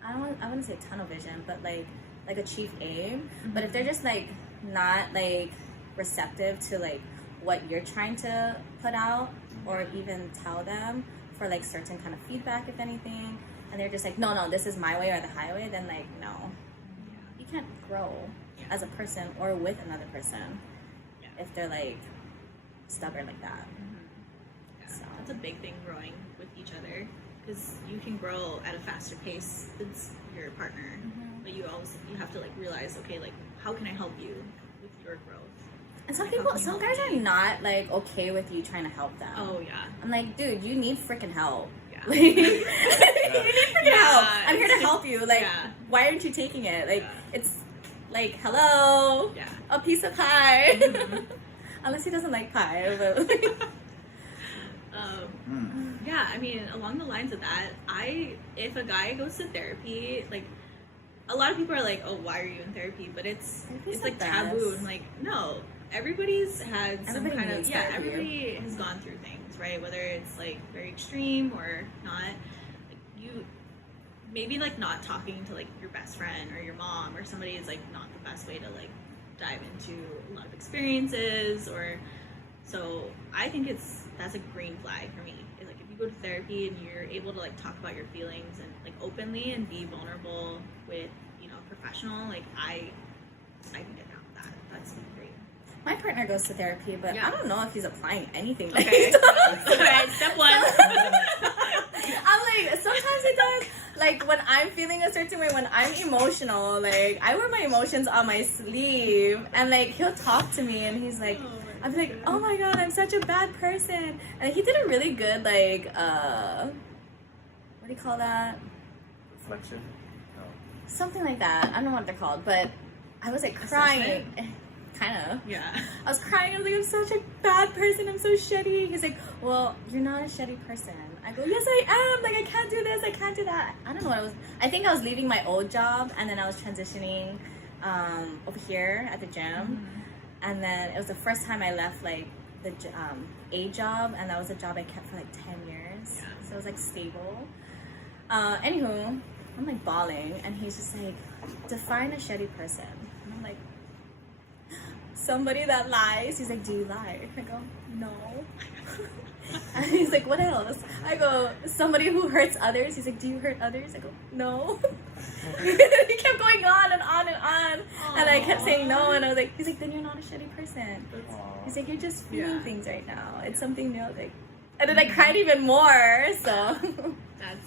I wouldn't say tunnel vision, but like a chief aim. But if they're just like not like receptive to like what you're trying to put out or even tell them for like certain kind of feedback, if anything, and they're just like, no, this is my way or the highway, then like no, you can't grow as a person or with another person if they're like stubborn like that. So that's a big thing, growing with each other, because you can grow at a faster pace than your partner, but you have to like realize, okay, like how can I help you with your growth? And some Like, some guys are not like okay with you trying to help them. Oh yeah. I'm like, dude, you need freaking help. Yeah. Like, you need freaking help. I'm here to help you. Like, Yeah. why aren't you taking it? Like, it's like, hello, a piece of pie. Unless he doesn't like pie. But yeah, I mean, along the lines of that, if a guy goes to therapy, like, a lot of people are like, oh, why are you in therapy? But it's like taboo. And like, no, everybody's had some Everybody kind of, needs yeah, therapy. everybody has gone through things, right? Whether it's like very extreme or not. Like, you maybe like not talking to like your best friend or your mom or somebody is like not the best way to like dive into a lot of experiences. Or so I think that's a green flag for me. Is like if you go to therapy and you're able to like talk about your feelings and like openly and be vulnerable with, you know, a professional, like I can get down with that. That's great. my partner goes to therapy, but I don't know if he's applying anything. Okay. Alright, step one. I'm like, sometimes he does. Like, when I'm feeling a certain way, when I'm emotional, like, I wear my emotions on my sleeve, and, like, he'll talk to me, and he's like, I'm like, oh my god, I'm such a bad person. And he did a really good, like, what do you call that? Reflection? No. Something like that. I don't know what they're called, but I was, like, crying. Kind of. Yeah. I was crying. I was like, I'm such a bad person. I'm so shitty. He's like, well, you're not a shitty person. I go, yes, I am. Like, I can't do this. I can't do that. I don't know what I was. I think I was leaving my old job, and then I was transitioning over here at the gym. And then it was the first time I left, like, the a job, and that was a job I kept for, like, 10 years. Yeah. So it was, like, stable. Anywho, I'm, like, bawling, and he's just like, define a shitty person. And I'm like, somebody that lies. He's like, do you lie? I go, no. And he's like, what else? I go, somebody who hurts others. He's like, do you hurt others? I go, no. He kept going on and on and on. Aww. And I kept saying no, and I was like, he's like, then you're not a shitty person. He's like, you're just feeling things right now. It's something new. Like, and then I cried even more. So that's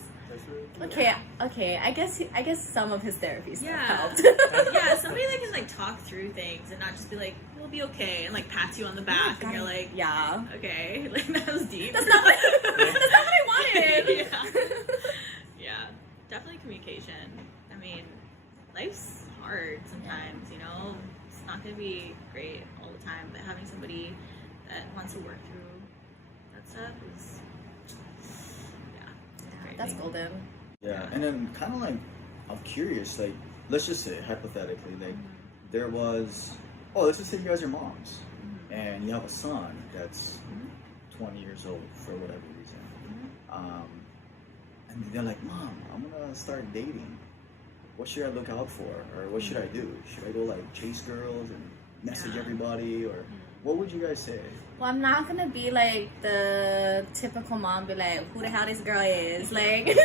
okay. I guess some of his therapy stuff helped. Yeah, somebody that can like talk through things and not just be like, "We'll be okay," and like pats you on the back, and you're like, yeah, okay, like that was deep. That's not what I wanted. Yeah, definitely communication. I mean, life's hard sometimes, you know. It's not gonna be great all the time, but having somebody that wants to work through that stuff is, great. That's golden. Yeah, and then kind of like, I'm curious, like, let's just say, hypothetically, like, there was, let's just say you guys are moms, and you have a son that's 20 years old for whatever reason, and they're like, Mom, I'm gonna start dating. What should I look out for, or what should I do? Should I go like chase girls and message everybody, or what would you guys say? Well, I'm not gonna be like the typical mom, be like, who the hell this girl is? Like,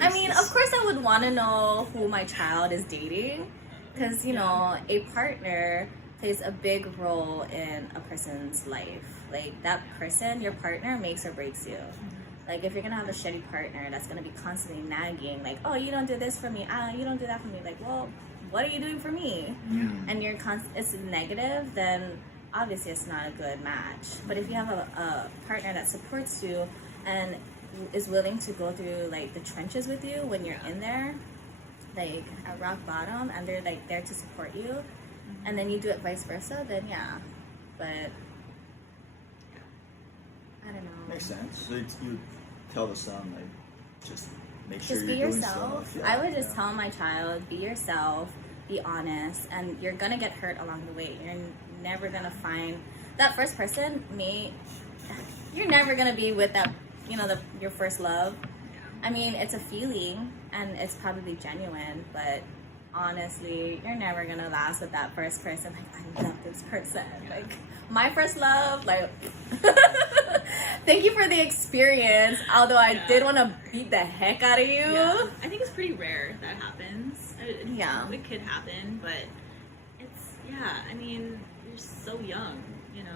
I mean, of course I would want to know who my child is dating, because, you know, a partner plays a big role in a person's life. Like, that person, your partner, makes or breaks you. Like, if you're gonna have a shitty partner that's gonna be constantly nagging, like, oh, you don't do this for me, you don't do that for me, like, well, what are you doing for me? And you're it's negative, then obviously it's not a good match. But if you have a partner that supports you and is willing to go through like the trenches with you when you're in there, like at rock bottom, and they're like there to support you, and then you do it vice versa, then yeah. But I don't know. Makes sense. So you tell the son, like, just make sure Just you're be doing yourself. stuff. I would just tell my child, be yourself, be honest, and you're gonna get hurt along the way. You're never gonna find that first person. You're never gonna be with that, you know, your first love. I mean, it's a feeling and it's probably genuine, but honestly, you're never gonna last with that first person. Like, I love this person. Yeah. Like, my first love, like, thank you for the experience. Although I did want to beat the heck out of you. Yeah. I think it's pretty rare that happens. Yeah. It could happen, but it's, I mean, you're so young, you know.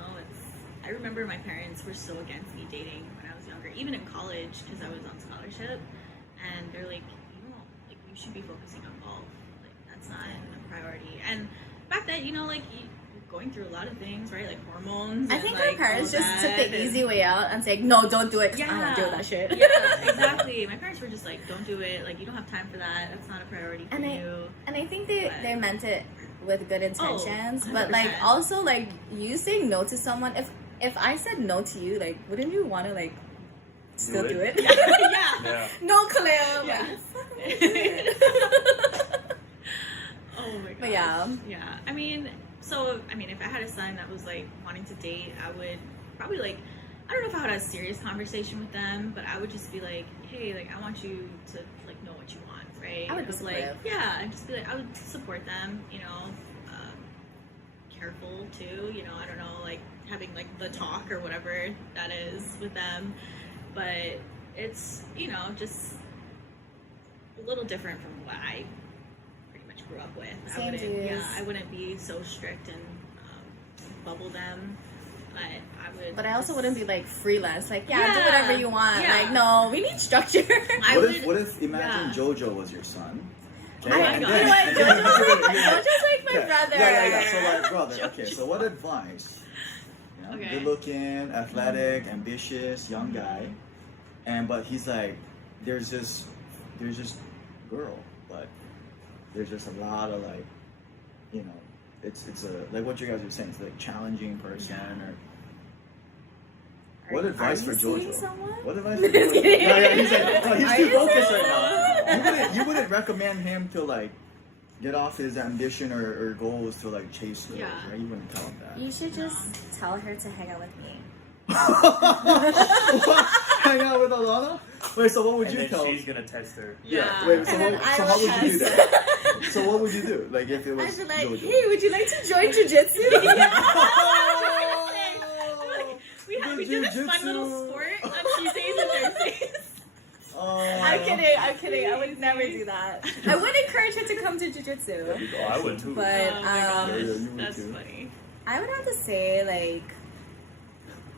I remember my parents were so against me dating when I was younger, even in college, because I was on scholarship, and they're like, you should be focusing on golf. Like, that's not a priority. And back then, you know, like, you're going through a lot of things, right? Like hormones. I and, think like, my parents all just took that, the easy way out and said, no, don't do it. 'Cause I don't Yeah. do that shit. Yeah, exactly. My parents were just like, don't do it. Like, you don't have time for that. That's not a priority for you. And I think they meant it with good intentions, but like 100%. also like you saying no to someone. If I said no to you, like wouldn't you want to like still do it? Yeah. Yeah. No, Kalea. Yeah. Like, Oh my god. But yeah. Yeah. I mean, if I had a son that was like wanting to date, I would probably like, I don't know if I would have a serious conversation with them, but I would just be like, hey, like I want you to like know what you want, right? I would be like, supportive. yeah, and just be like, I would support them, you know, careful too, you know, I don't know, like having like the talk or whatever that is with them, but it's, you know, just a little different from what I pretty much grew up with. Same dues. I wouldn't be so strict and bubble them, but I would. but I also wouldn't be like freelance. Like do Yeah. whatever you want. Yeah. Like no, we need structure. What if imagine yeah. Jojo was your son? Oh my and God. You know what? Jojo's like my Yeah. brother. Yeah. So like brother. Okay. So what advice? You know, Okay. good looking, athletic, ambitious, young guy, but he's like, there's just girl, but there's just a lot of like, you know, it's a like what you guys are saying. It's like challenging person or. What advice for Are you seeing Jojo? someone? What advice for Jojo? Just kidding. He's like, no, he's Are too you focused seeing right now. You wouldn't recommend him to like get off his ambition or goals to like chase girls, Yeah. right? You wouldn't tell him that. You should just tell her to hang out with me. What? Hang out with Alana? Wait, so what would And you then tell? she's gonna test her. Yeah. Wait, so, And then what, I so will how would you do test. that? So what would you do? Like if it was I'd be like, Jojo? hey, would you like to join jujitsu? We did this fun little sport on Tuesdays and Thursdays. Oh, I'm kidding. I would never do that. I would encourage her to come to jujitsu. Oh, I would too. But Oh my gosh, Yeah, you would that's too. funny. I would have to say, like,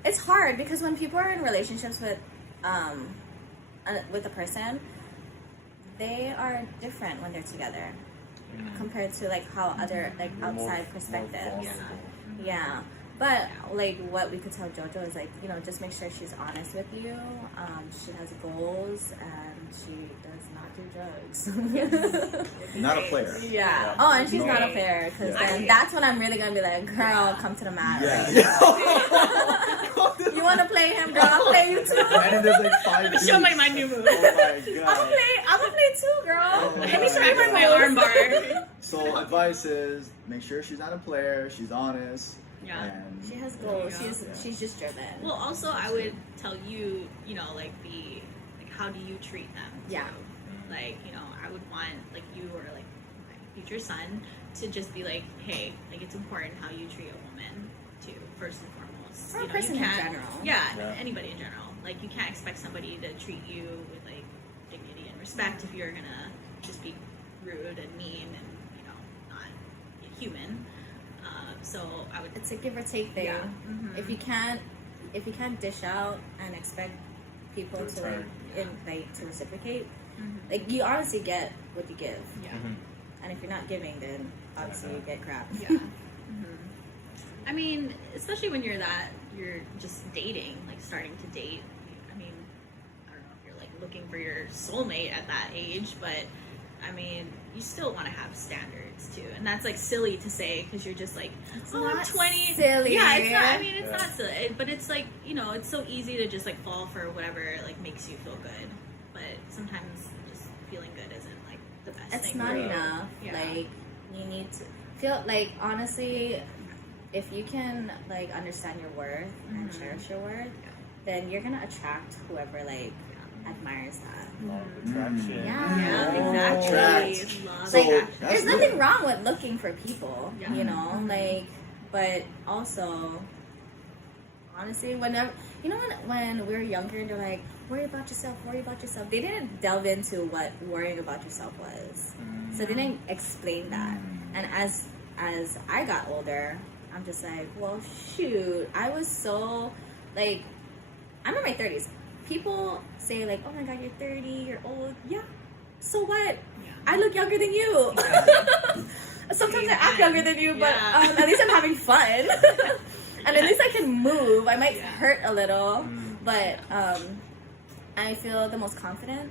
it's hard because when people are in relationships with a person, they are different when they're together compared to like how other like outside perspectives. Yeah. But like what we could tell Jojo is like, you know, just make sure she's honest with you. She has goals and she does not do drugs. Not a player. Yeah. Oh, and she's No. not a player because Yeah. then that's when I'm really gonna be like, girl, come to the mat. Yeah. Like, you want to play him, girl? I'll play you too. And then there's like 5 dudes. Show my new move. Oh my god. I'm gonna play too, girl. Oh my Let me God. try Practice my my arm moves. bar. So advice is make sure she's not a player, she's honest. Yeah. And She has goals. Yeah. She's just driven. Well, also, I would tell you, you know, like how do you treat them? too? Yeah. Like, you know, I would want like you or like my future son to just be like, hey, like it's important how you treat a woman too, first and foremost. Or a You know, person you in can't- general. Yeah, Yeah. anybody in general. Like you can't expect somebody to treat you with like dignity and respect if you're gonna just be rude and mean and you know not human. So I would. It's a give or take thing. Yeah. Mhm. If you can't dish out and expect people to like, to reciprocate, like you honestly get what you give. Yeah. And if you're not giving, then obviously you get crap. Yeah. I mean, especially when you're just dating, like starting to date. I mean, I don't know if you're like looking for your soulmate at that age, but I mean, you still want to have standards too, and that's like silly to say because you're just like, oh, I'm not 20. silly. Yeah, it's not. I mean, it's Yeah. not silly, but it's like you know, it's so easy to just like fall for whatever like makes you feel good, but sometimes just feeling good isn't like the best It's thing. not Yeah. enough. Yeah. Like you need to feel like honestly, if you can like understand your worth and cherish your worth, then you're gonna attract whoever like admires that. Law of attraction. Yeah. Yeah, exactly. Attract. Love So, attraction. that's There's good. nothing wrong with looking for people, Yeah. you know, like, but also, honestly, whenever, you know, when we were younger, they're like, worry about yourself, worry about yourself. They didn't delve into what worrying about yourself was. So they didn't explain that. And as I got older, I'm just like, well, shoot, I was so, like, I'm in my 30s. People say, like, oh my God, you're 30, you're old. Yeah, so what? Yeah. I look younger than you. Sometimes I act younger than you, but Yeah. at least I'm having fun. And at least I can move. I might Yeah. hurt a little, but I feel the most confident.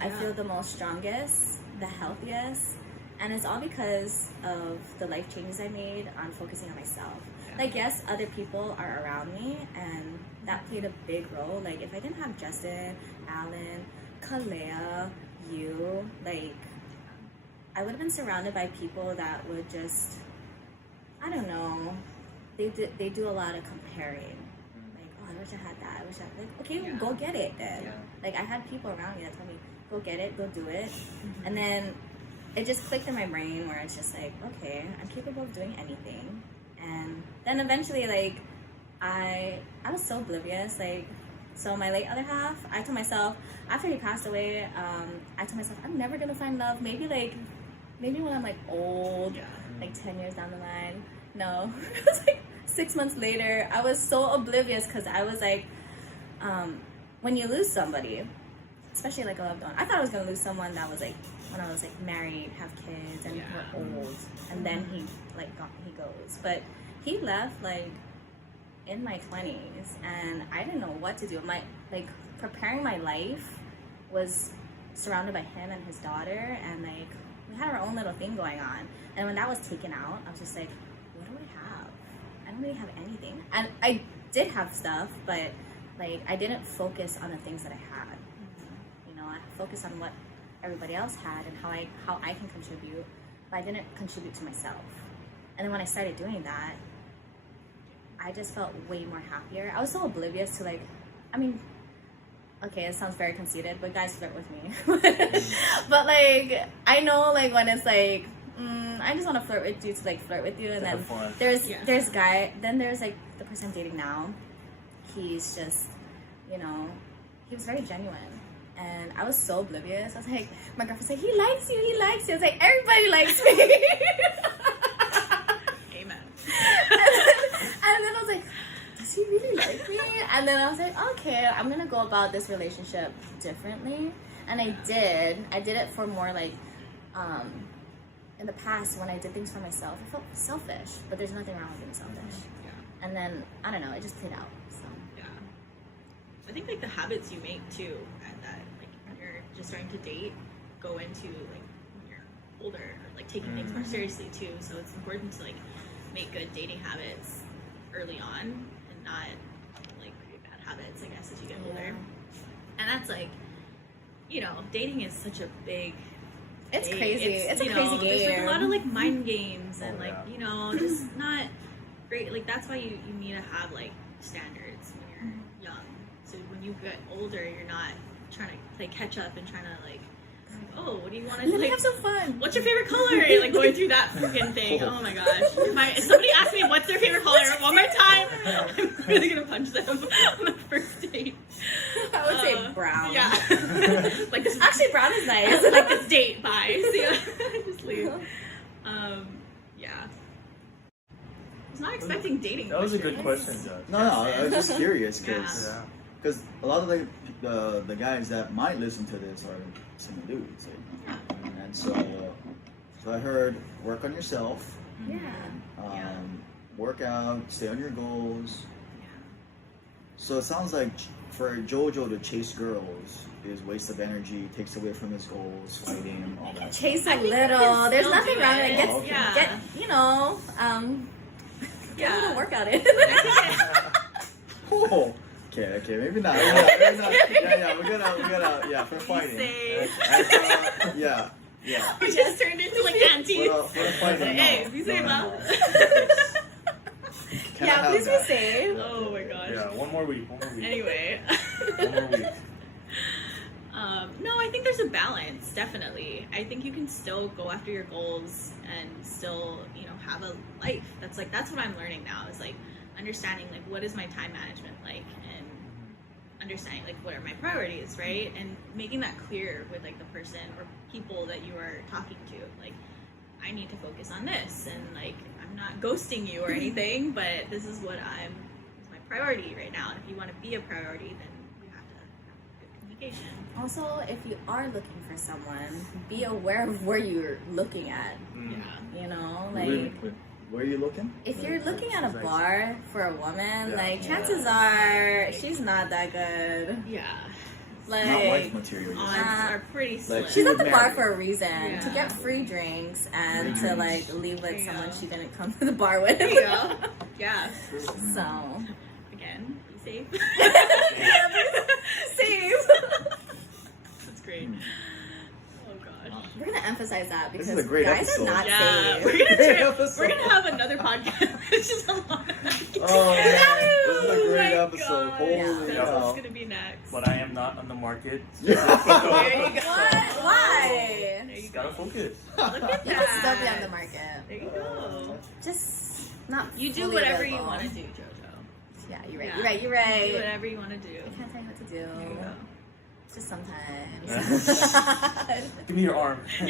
I Yeah. feel the most strongest, the healthiest. And it's all because of the life changes I made on focusing on myself. Yeah. Like, yes, other people are around me, and that played a big role. Like, if I didn't have Justin, Alan, Kalea, you, like, I would have been surrounded by people that would just, I don't know, they do a lot of comparing. Like, oh, I wish I had that. I wish I had, like, okay, Yeah. go get it then. Yeah. Like, I had people around me that told me, go get it, go do it. And then it just clicked in my brain where it's just like, okay, I'm capable of doing anything. And then eventually, like, I was so oblivious. Like, so my late other half, I told myself, after he passed away, I told myself, I'm never gonna find love. Maybe when I'm like old, Yeah. like 10 years down the line. No, it was like 6 months later. I was so oblivious because I was like, when you lose somebody, especially like a loved one, I thought I was gonna lose someone that was like, when I was like married, have kids, and Yeah. we're old, and then he goes. But he left like in my 20s, and I didn't know what to do. My like preparing my life was surrounded by him and his daughter, and like we had our own little thing going on. And when that was taken out, I was just like, what do I have? I don't really have anything. And I did have stuff, but like I didn't focus on the things that I had. You know, I focused on what everybody else had and how I can contribute, but I didn't contribute to myself. And then when I started doing that, I just felt way more happier. I was so oblivious to like, I mean, okay, it sounds very conceited, but guys flirt with me. But like, I know like when it's like, I just want to flirt with you to like flirt with you, and then Have fun. there's guy, then there's like the person I'm dating now. He's just, you know, he was very genuine. And I was so oblivious. I was like, my girlfriend said, he likes you. I was like, everybody likes me. Amen. And then I was like, does he really like me? And then I was like, okay, I'm going to go about this relationship differently. And I did. I did it for more like, in the past when I did things for myself, I felt selfish. But there's nothing wrong with being selfish. Yeah. And then, I don't know, it just played out. So. Yeah. I think like the habits you make too, and that like when you're just starting to date, go into like when you're older, or, like taking things more seriously too. So it's important to like make good dating habits early on, and not like create bad habits, I guess, as you get older. And that's like, you know, dating is such a big. It's thing. crazy. It's a you crazy know, game. There's like a lot of like mind games and Oh, like yeah. you know just not great. Like that's why you need to have like standards when you're young. So when you get older, you're not trying to play catch up and trying to like, oh, what do you want to Let me like? have some fun. What's your favorite color? Like going through that freaking thing. Oh my gosh! If somebody asks me what's their favorite color one more time, I'm really gonna punch them on the first date. I would say brown. Yeah. Like this is Actually, brown is nice. like this date, bye. See ya. Just leave. Yeah. I was not expecting dating. That was a good questions. question, Josh. No, I was just curious because Yeah. a lot of the guys that might listen to this are single dudes, like, and so I heard work on yourself, Yeah. Yeah. work out, stay on your goals. Yeah. So it sounds like for Jojo to chase girls is waste of energy, takes away from his goals, fighting, all that. Chase I a think little. you can There's still nothing do wrong with it. it. Get, Okay. Yeah. get, you know, get a little workout in. Oh, okay, maybe not. Yeah, we're gonna, for fighting. safe. Yeah. We just turned into like aunties. For fighting. Hey, no. be safe, No. Mom. Cannot Yeah, have please be that. safe. Oh my gosh. Yeah, one more week. Anyway. One more week. No, I think there's a balance, definitely. I think you can still go after your goals and still, have a life. That's what I'm learning now, is like understanding like what is my time management like, and understanding like what are my priorities, right? And making that clear with like the person or people that you are talking to. Like, I need to focus on this, and like I'm not ghosting you or anything, but this is what is my priority right now. And if you want to be a priority, then you have to have good communication. Also, if you are looking for someone, be aware of where you're looking at. Yeah. You know, like Where are you looking? if you're looking at a bar for a woman, Yeah. like chances are she's not that good. Yeah. Not wife Like material. Odds Uh, are pretty slim. she's at the would bar marry. for a reason, to Yeah. get free drinks and Free to drinks. like leave There with you someone go. she didn't come to the bar with. There you go. Yeah. So Again, be safe. safe. That's great. Mm. Oh gosh. We're gonna emphasize that This because is a great guys episode. are not Yeah, safe. we're gonna have another podcast. It's just a lot of that. Oh man, this is a Oh great my episode. God. Holy That's cow. what's gonna be next. But I am not on the market. There you go. What? Why? There you Gotta go. focus. Look at that. You can still be on the market. There you go. Just not. You do fully whatever you available. want to do, JoJo. Yeah, you're right. Yeah. You're right. You're Do right. whatever you want to do. I can't tell you what to do. There you go. Just sometimes. Give me your arm. Uh,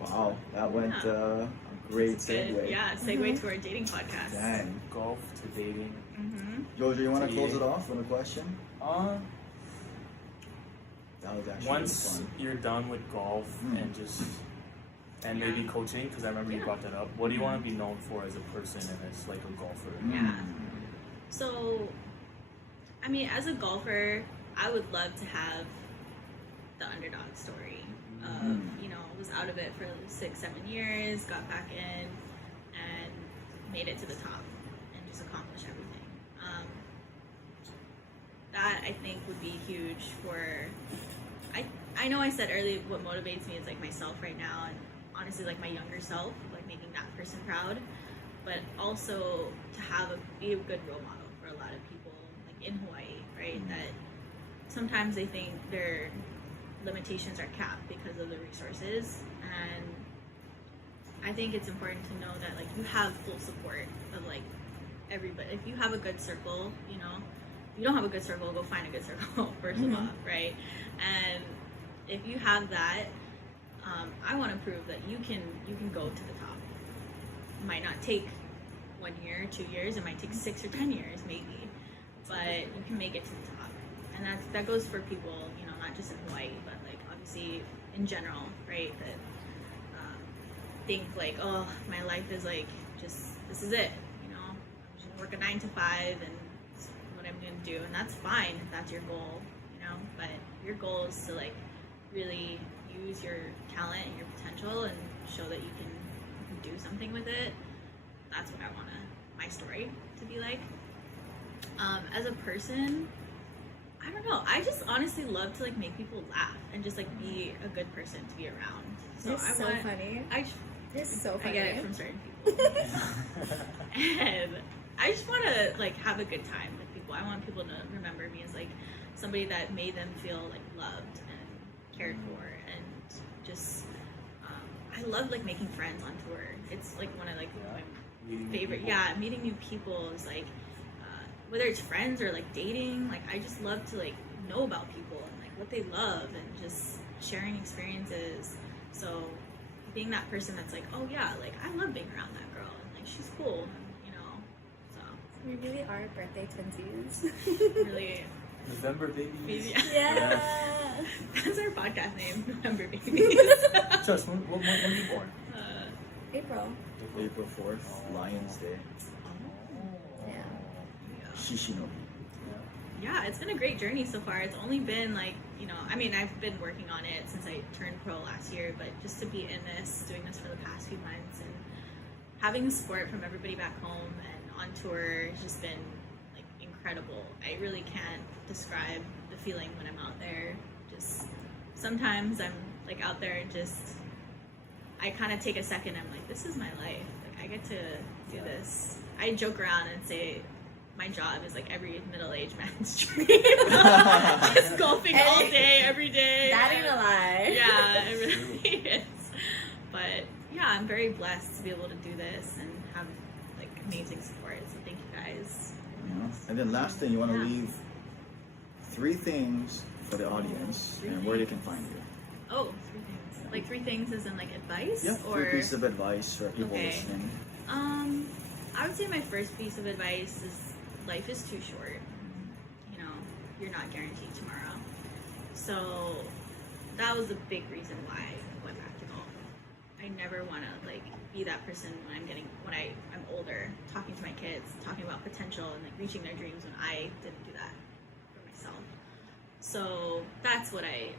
Wow, that went a great good. segue. Yeah, segue to our dating podcast. Dang. Golf to dating. Mm-hmm. Jojo, you want to Yeah. close it off with a question? That was actually Once really fun. you're done with golf and maybe coaching, because I remember you Yeah. brought that up. What do you want to be known for as a person and as like a golfer? Yeah. So, I mean, as a golfer, I would love to have the underdog story of, was out of it for 6-7 years, got back in, and made it to the top, and just accomplished everything. That, I think, would be huge for... I know I said earlier what motivates me is, like, myself right now, and honestly, like, my younger self, like, making that person proud, but also to be a good role model for a lot of people, like, in Hawaii, right? That sometimes they think their limitations are capped because of the resources, and I think it's important to know that, like, you have full support of, like, everybody. If you have a good circle, if you don't have a good circle, go find a good circle first of all, right? And if you have that, I want to prove that you can go to the top. It might not take 1 year, 2 years, it might take 6 or 10 years maybe, but you can make it to the top. And that goes for people, not just in Hawaii, but like obviously in general, right? That think like, oh, my life is like just this is it, I'm just gonna work a 9 to 5 and that's what I'm gonna do, and that's fine if that's your goal, But your goal is to like really use your talent and your potential and show that you can do something with it. That's what I want my story to be like. As a person, I don't know. I just honestly love to like make people laugh and just like be a good person to be around. So You're I so want. funny. You're so I funny. get it from certain people, and I just want to like have a good time with people. I want people to remember me as like somebody that made them feel like loved and cared for, and just I love like making friends on tour. It's like one of like my favorite. Yeah, meeting new people is like whether it's friends or like dating. Like I just love to like know about people and like what they love and just sharing experiences. So being that person that's like, oh yeah, like I love being around that girl and like she's cool, so We really are birthday twinsies. really November babies. yeah. Yeah. That's our podcast name, November Babies. Just when were you born? April. April 4th, Lions Day. Yeah. Shishinobu. Yeah, it's been a great journey so far. It's only been like, I mean, I've been working on it since I turned pro last year, but just to be in this, doing this for the past few months and having the support from everybody back home and on tour has just been like incredible. I really can't describe the feeling when I'm out there. Just sometimes I'm like out there and just, I kind of take a second. I'm like, this is my life. Like I get to do this. I joke around and say my job is like every middle-aged man's dream. Just golfing all day, every day. That ain't a lie. Yeah, it really is. But yeah, I'm very blessed to be able to do this and have like amazing support. So thank you guys. Yeah. And then last thing, you want to Yeah. leave 3 things for the audience Three and where they things. can find you. Oh, 3 things. Like 3 things as in like advice? Yeah, Or 3 pieces of advice for people Okay. listening. I would say my first piece of advice is life is too short. You know, you're not guaranteed tomorrow. So that was a big reason why I went back to golf. I never want to like be that person when I'm older, talking to my kids, talking about potential and like reaching their dreams when I didn't do that for myself. So that's what I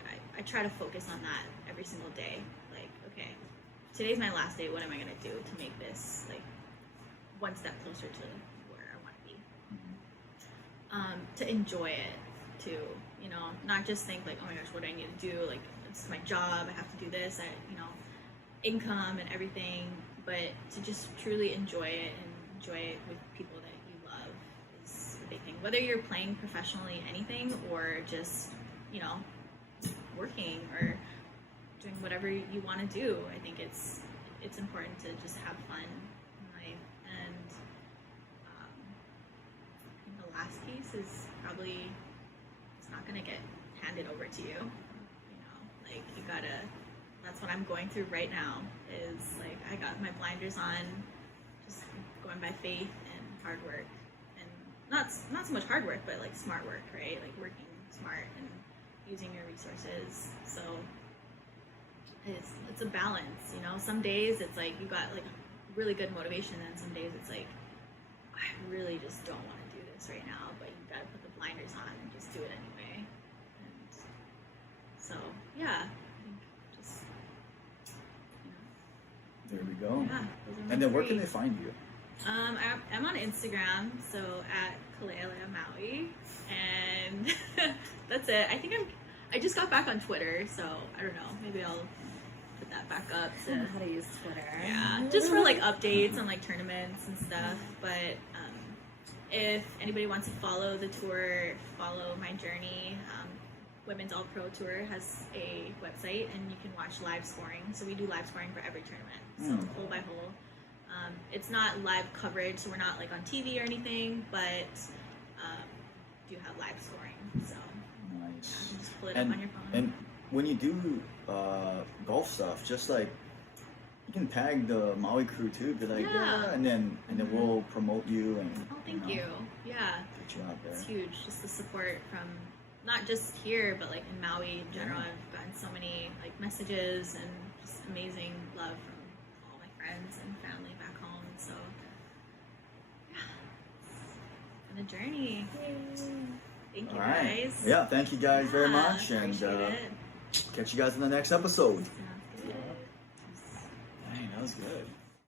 try to focus on that every single day. Like, okay, today's my last day. What am I gonna do to make this like one step closer to where I want to be? To enjoy it too, you know, not just think like, oh my gosh, what do I need to do? Like, it's my job, I have to do this, income and everything, but to just truly enjoy it and enjoy it with people that you love is the big thing. Whether you're playing professionally anything or just, working or doing whatever you want to do, I think it's important to just have fun in life. And I think the last piece is probably it's not gonna get handed over to you. Like you gotta. That's what I'm going through right now. Is like I got my blinders on, just going by faith and hard work, and not so much hard work, but like smart work, right? Like working smart and using your resources. So it's a balance, Some days it's like you got like really good motivation, and some days it's like I really just don't want to do this right now, but you gotta put the blinders on and just do it anyway. And so yeah, I think just There we go. yeah. Those are my And then where 3. can they find you? I'm on Instagram, so at Kalea Maui, and that's it. I think I just got back on Twitter, so I don't know. Maybe I'll put that back up. I don't know how to use Twitter. Yeah, just for like updates on like tournaments and stuff. But if anybody wants to follow the tour, follow my journey, Women's All Pro Tour has a website, and you can watch live scoring. So we do live scoring for every tournament, so hole by hole. It's not live coverage, so we're not like on TV or anything, but do have live scoring. So you Nice. can just pull it up on your phone. And when you do golf stuff, just like you can tag the Maui crew too, be like, Yeah. and then we'll promote you and Oh, thank you. Yeah. get you out It's there. huge, just the support from not just here, but like in Maui in general. Yeah. I've gotten so many like messages and just amazing love from all my friends and family back home. So yeah, it's been a journey. Thank you All right. guys. Yeah, thank you guys very Yeah, much, and appreciate it. catch you guys in the next episode. Sounds good. Dang, that was good.